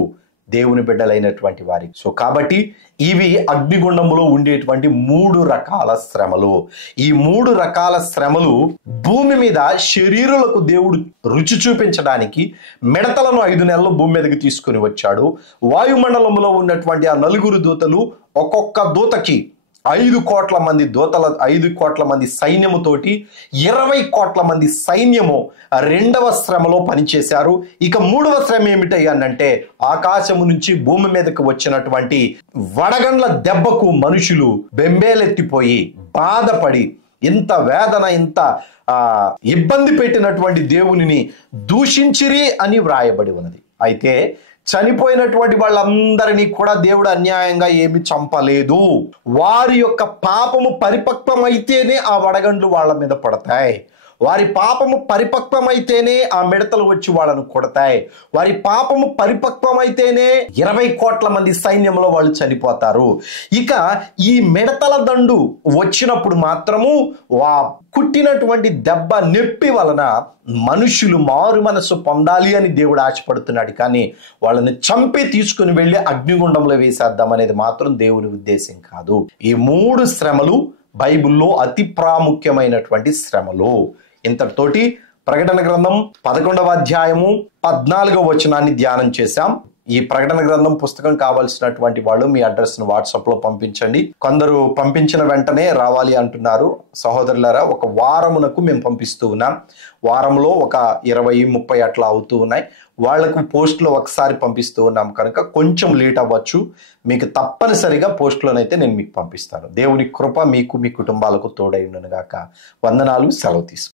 దేవుని బిడ్డలైనటువంటి వారికి. సో కాబట్టి ఇవి అగ్నిగుండములో ఉండేటువంటి 3 రకాల శ్రమలు. ఈ 3 రకాల శ్రమలు భూమి మీద శరీరులకు దేవుడు రుచి చూపించడానికి మిడతలను 5 నెలలు భూమి మీదకి తీసుకుని వచ్చాడు. వాయుమండలంలో ఉన్నటువంటి ఆ 4 దూతలు ఒక్కొక్క దూతకి 5 కోట్ల మంది దూతల 5 కోట్ల మంది సైన్యముతోటి 20 కోట్ల మంది సైన్యము 2వ శ్రమలో పనిచేశారు. ఇక 3వ శ్రమ ఏమిటంటే ఆకాశము నుంచి భూమి మీదకు వచ్చినటువంటి వడగండ్ల దెబ్బకు మనుషులు బెంబేలెత్తిపోయి బాధపడి ఇంత వేదన, ఇంత ఇబ్బంది పెట్టినటువంటి దేవునిని దూషించిరి అని వ్రాయబడి ఉన్నది. అయితే చనిపోయినటువంటి వాళ్ళందరినీ కూడా దేవుడు అన్యాయంగా ఏమి చంపలేదు. వారి యొక్క పాపము పరిపక్వమైతేనే ఆ వడగండ్లు వాళ్ళ మీద పడతాయి. వారి పాపము పరిపక్వమైతేనే ఆ మిడతలు వచ్చి వాళ్ళను కొడతాయి. వారి పాపము పరిపక్వమైతేనే 20 కోట్ల మంది సైన్యంలో వాళ్ళు చనిపోతారు. ఇక ఈ మిడతల దండు వచ్చినప్పుడు మాత్రము కుట్టినటువంటి దెబ్బ నొప్పి వలన మనుషులు మారు మనసు పొందాలి అని దేవుడు ఆశపడుతున్నాడు, కానీ వాళ్ళని చంపి తీసుకుని వెళ్ళి అగ్నిగుండంలో వేసేద్దాం అనేది మాత్రం దేవుని ఉద్దేశం కాదు. ఈ 3 శ్రమలు బైబిల్లో అతి ప్రాముఖ్యమైనటువంటి శ్రమలు. ఇంతటితోటి ప్రకటన గ్రంథం 11వ అధ్యాయము 14వ వచనాన్ని ధ్యానం చేశాం. ఈ ప్రకటన గ్రంథం పుస్తకం కావాల్సినటువంటి వాళ్ళు మీ అడ్రస్ ను వాట్సాప్ లో పంపించండి. కొందరు పంపించిన వెంటనే రావాలి అంటున్నారు. సహోదరులారా, ఒక వారమునకు మేము పంపిస్తూ ఉన్నాం. వారంలో ఒక 20-30 అట్లా అవుతూ ఉన్నాయి. వాళ్లకు పోస్టులో ఒకసారి పంపిస్తూ ఉన్నాం కనుక కొంచెం లేట్ అవ్వచ్చు. మీకు తప్పనిసరిగా పోస్టులోనైతే నేను మీకు పంపిస్తాను. దేవుని కృప మీకు మీ కుటుంబాలకు తోడై ఉండను గాక. వందనాలు. సెలవు తీసుకు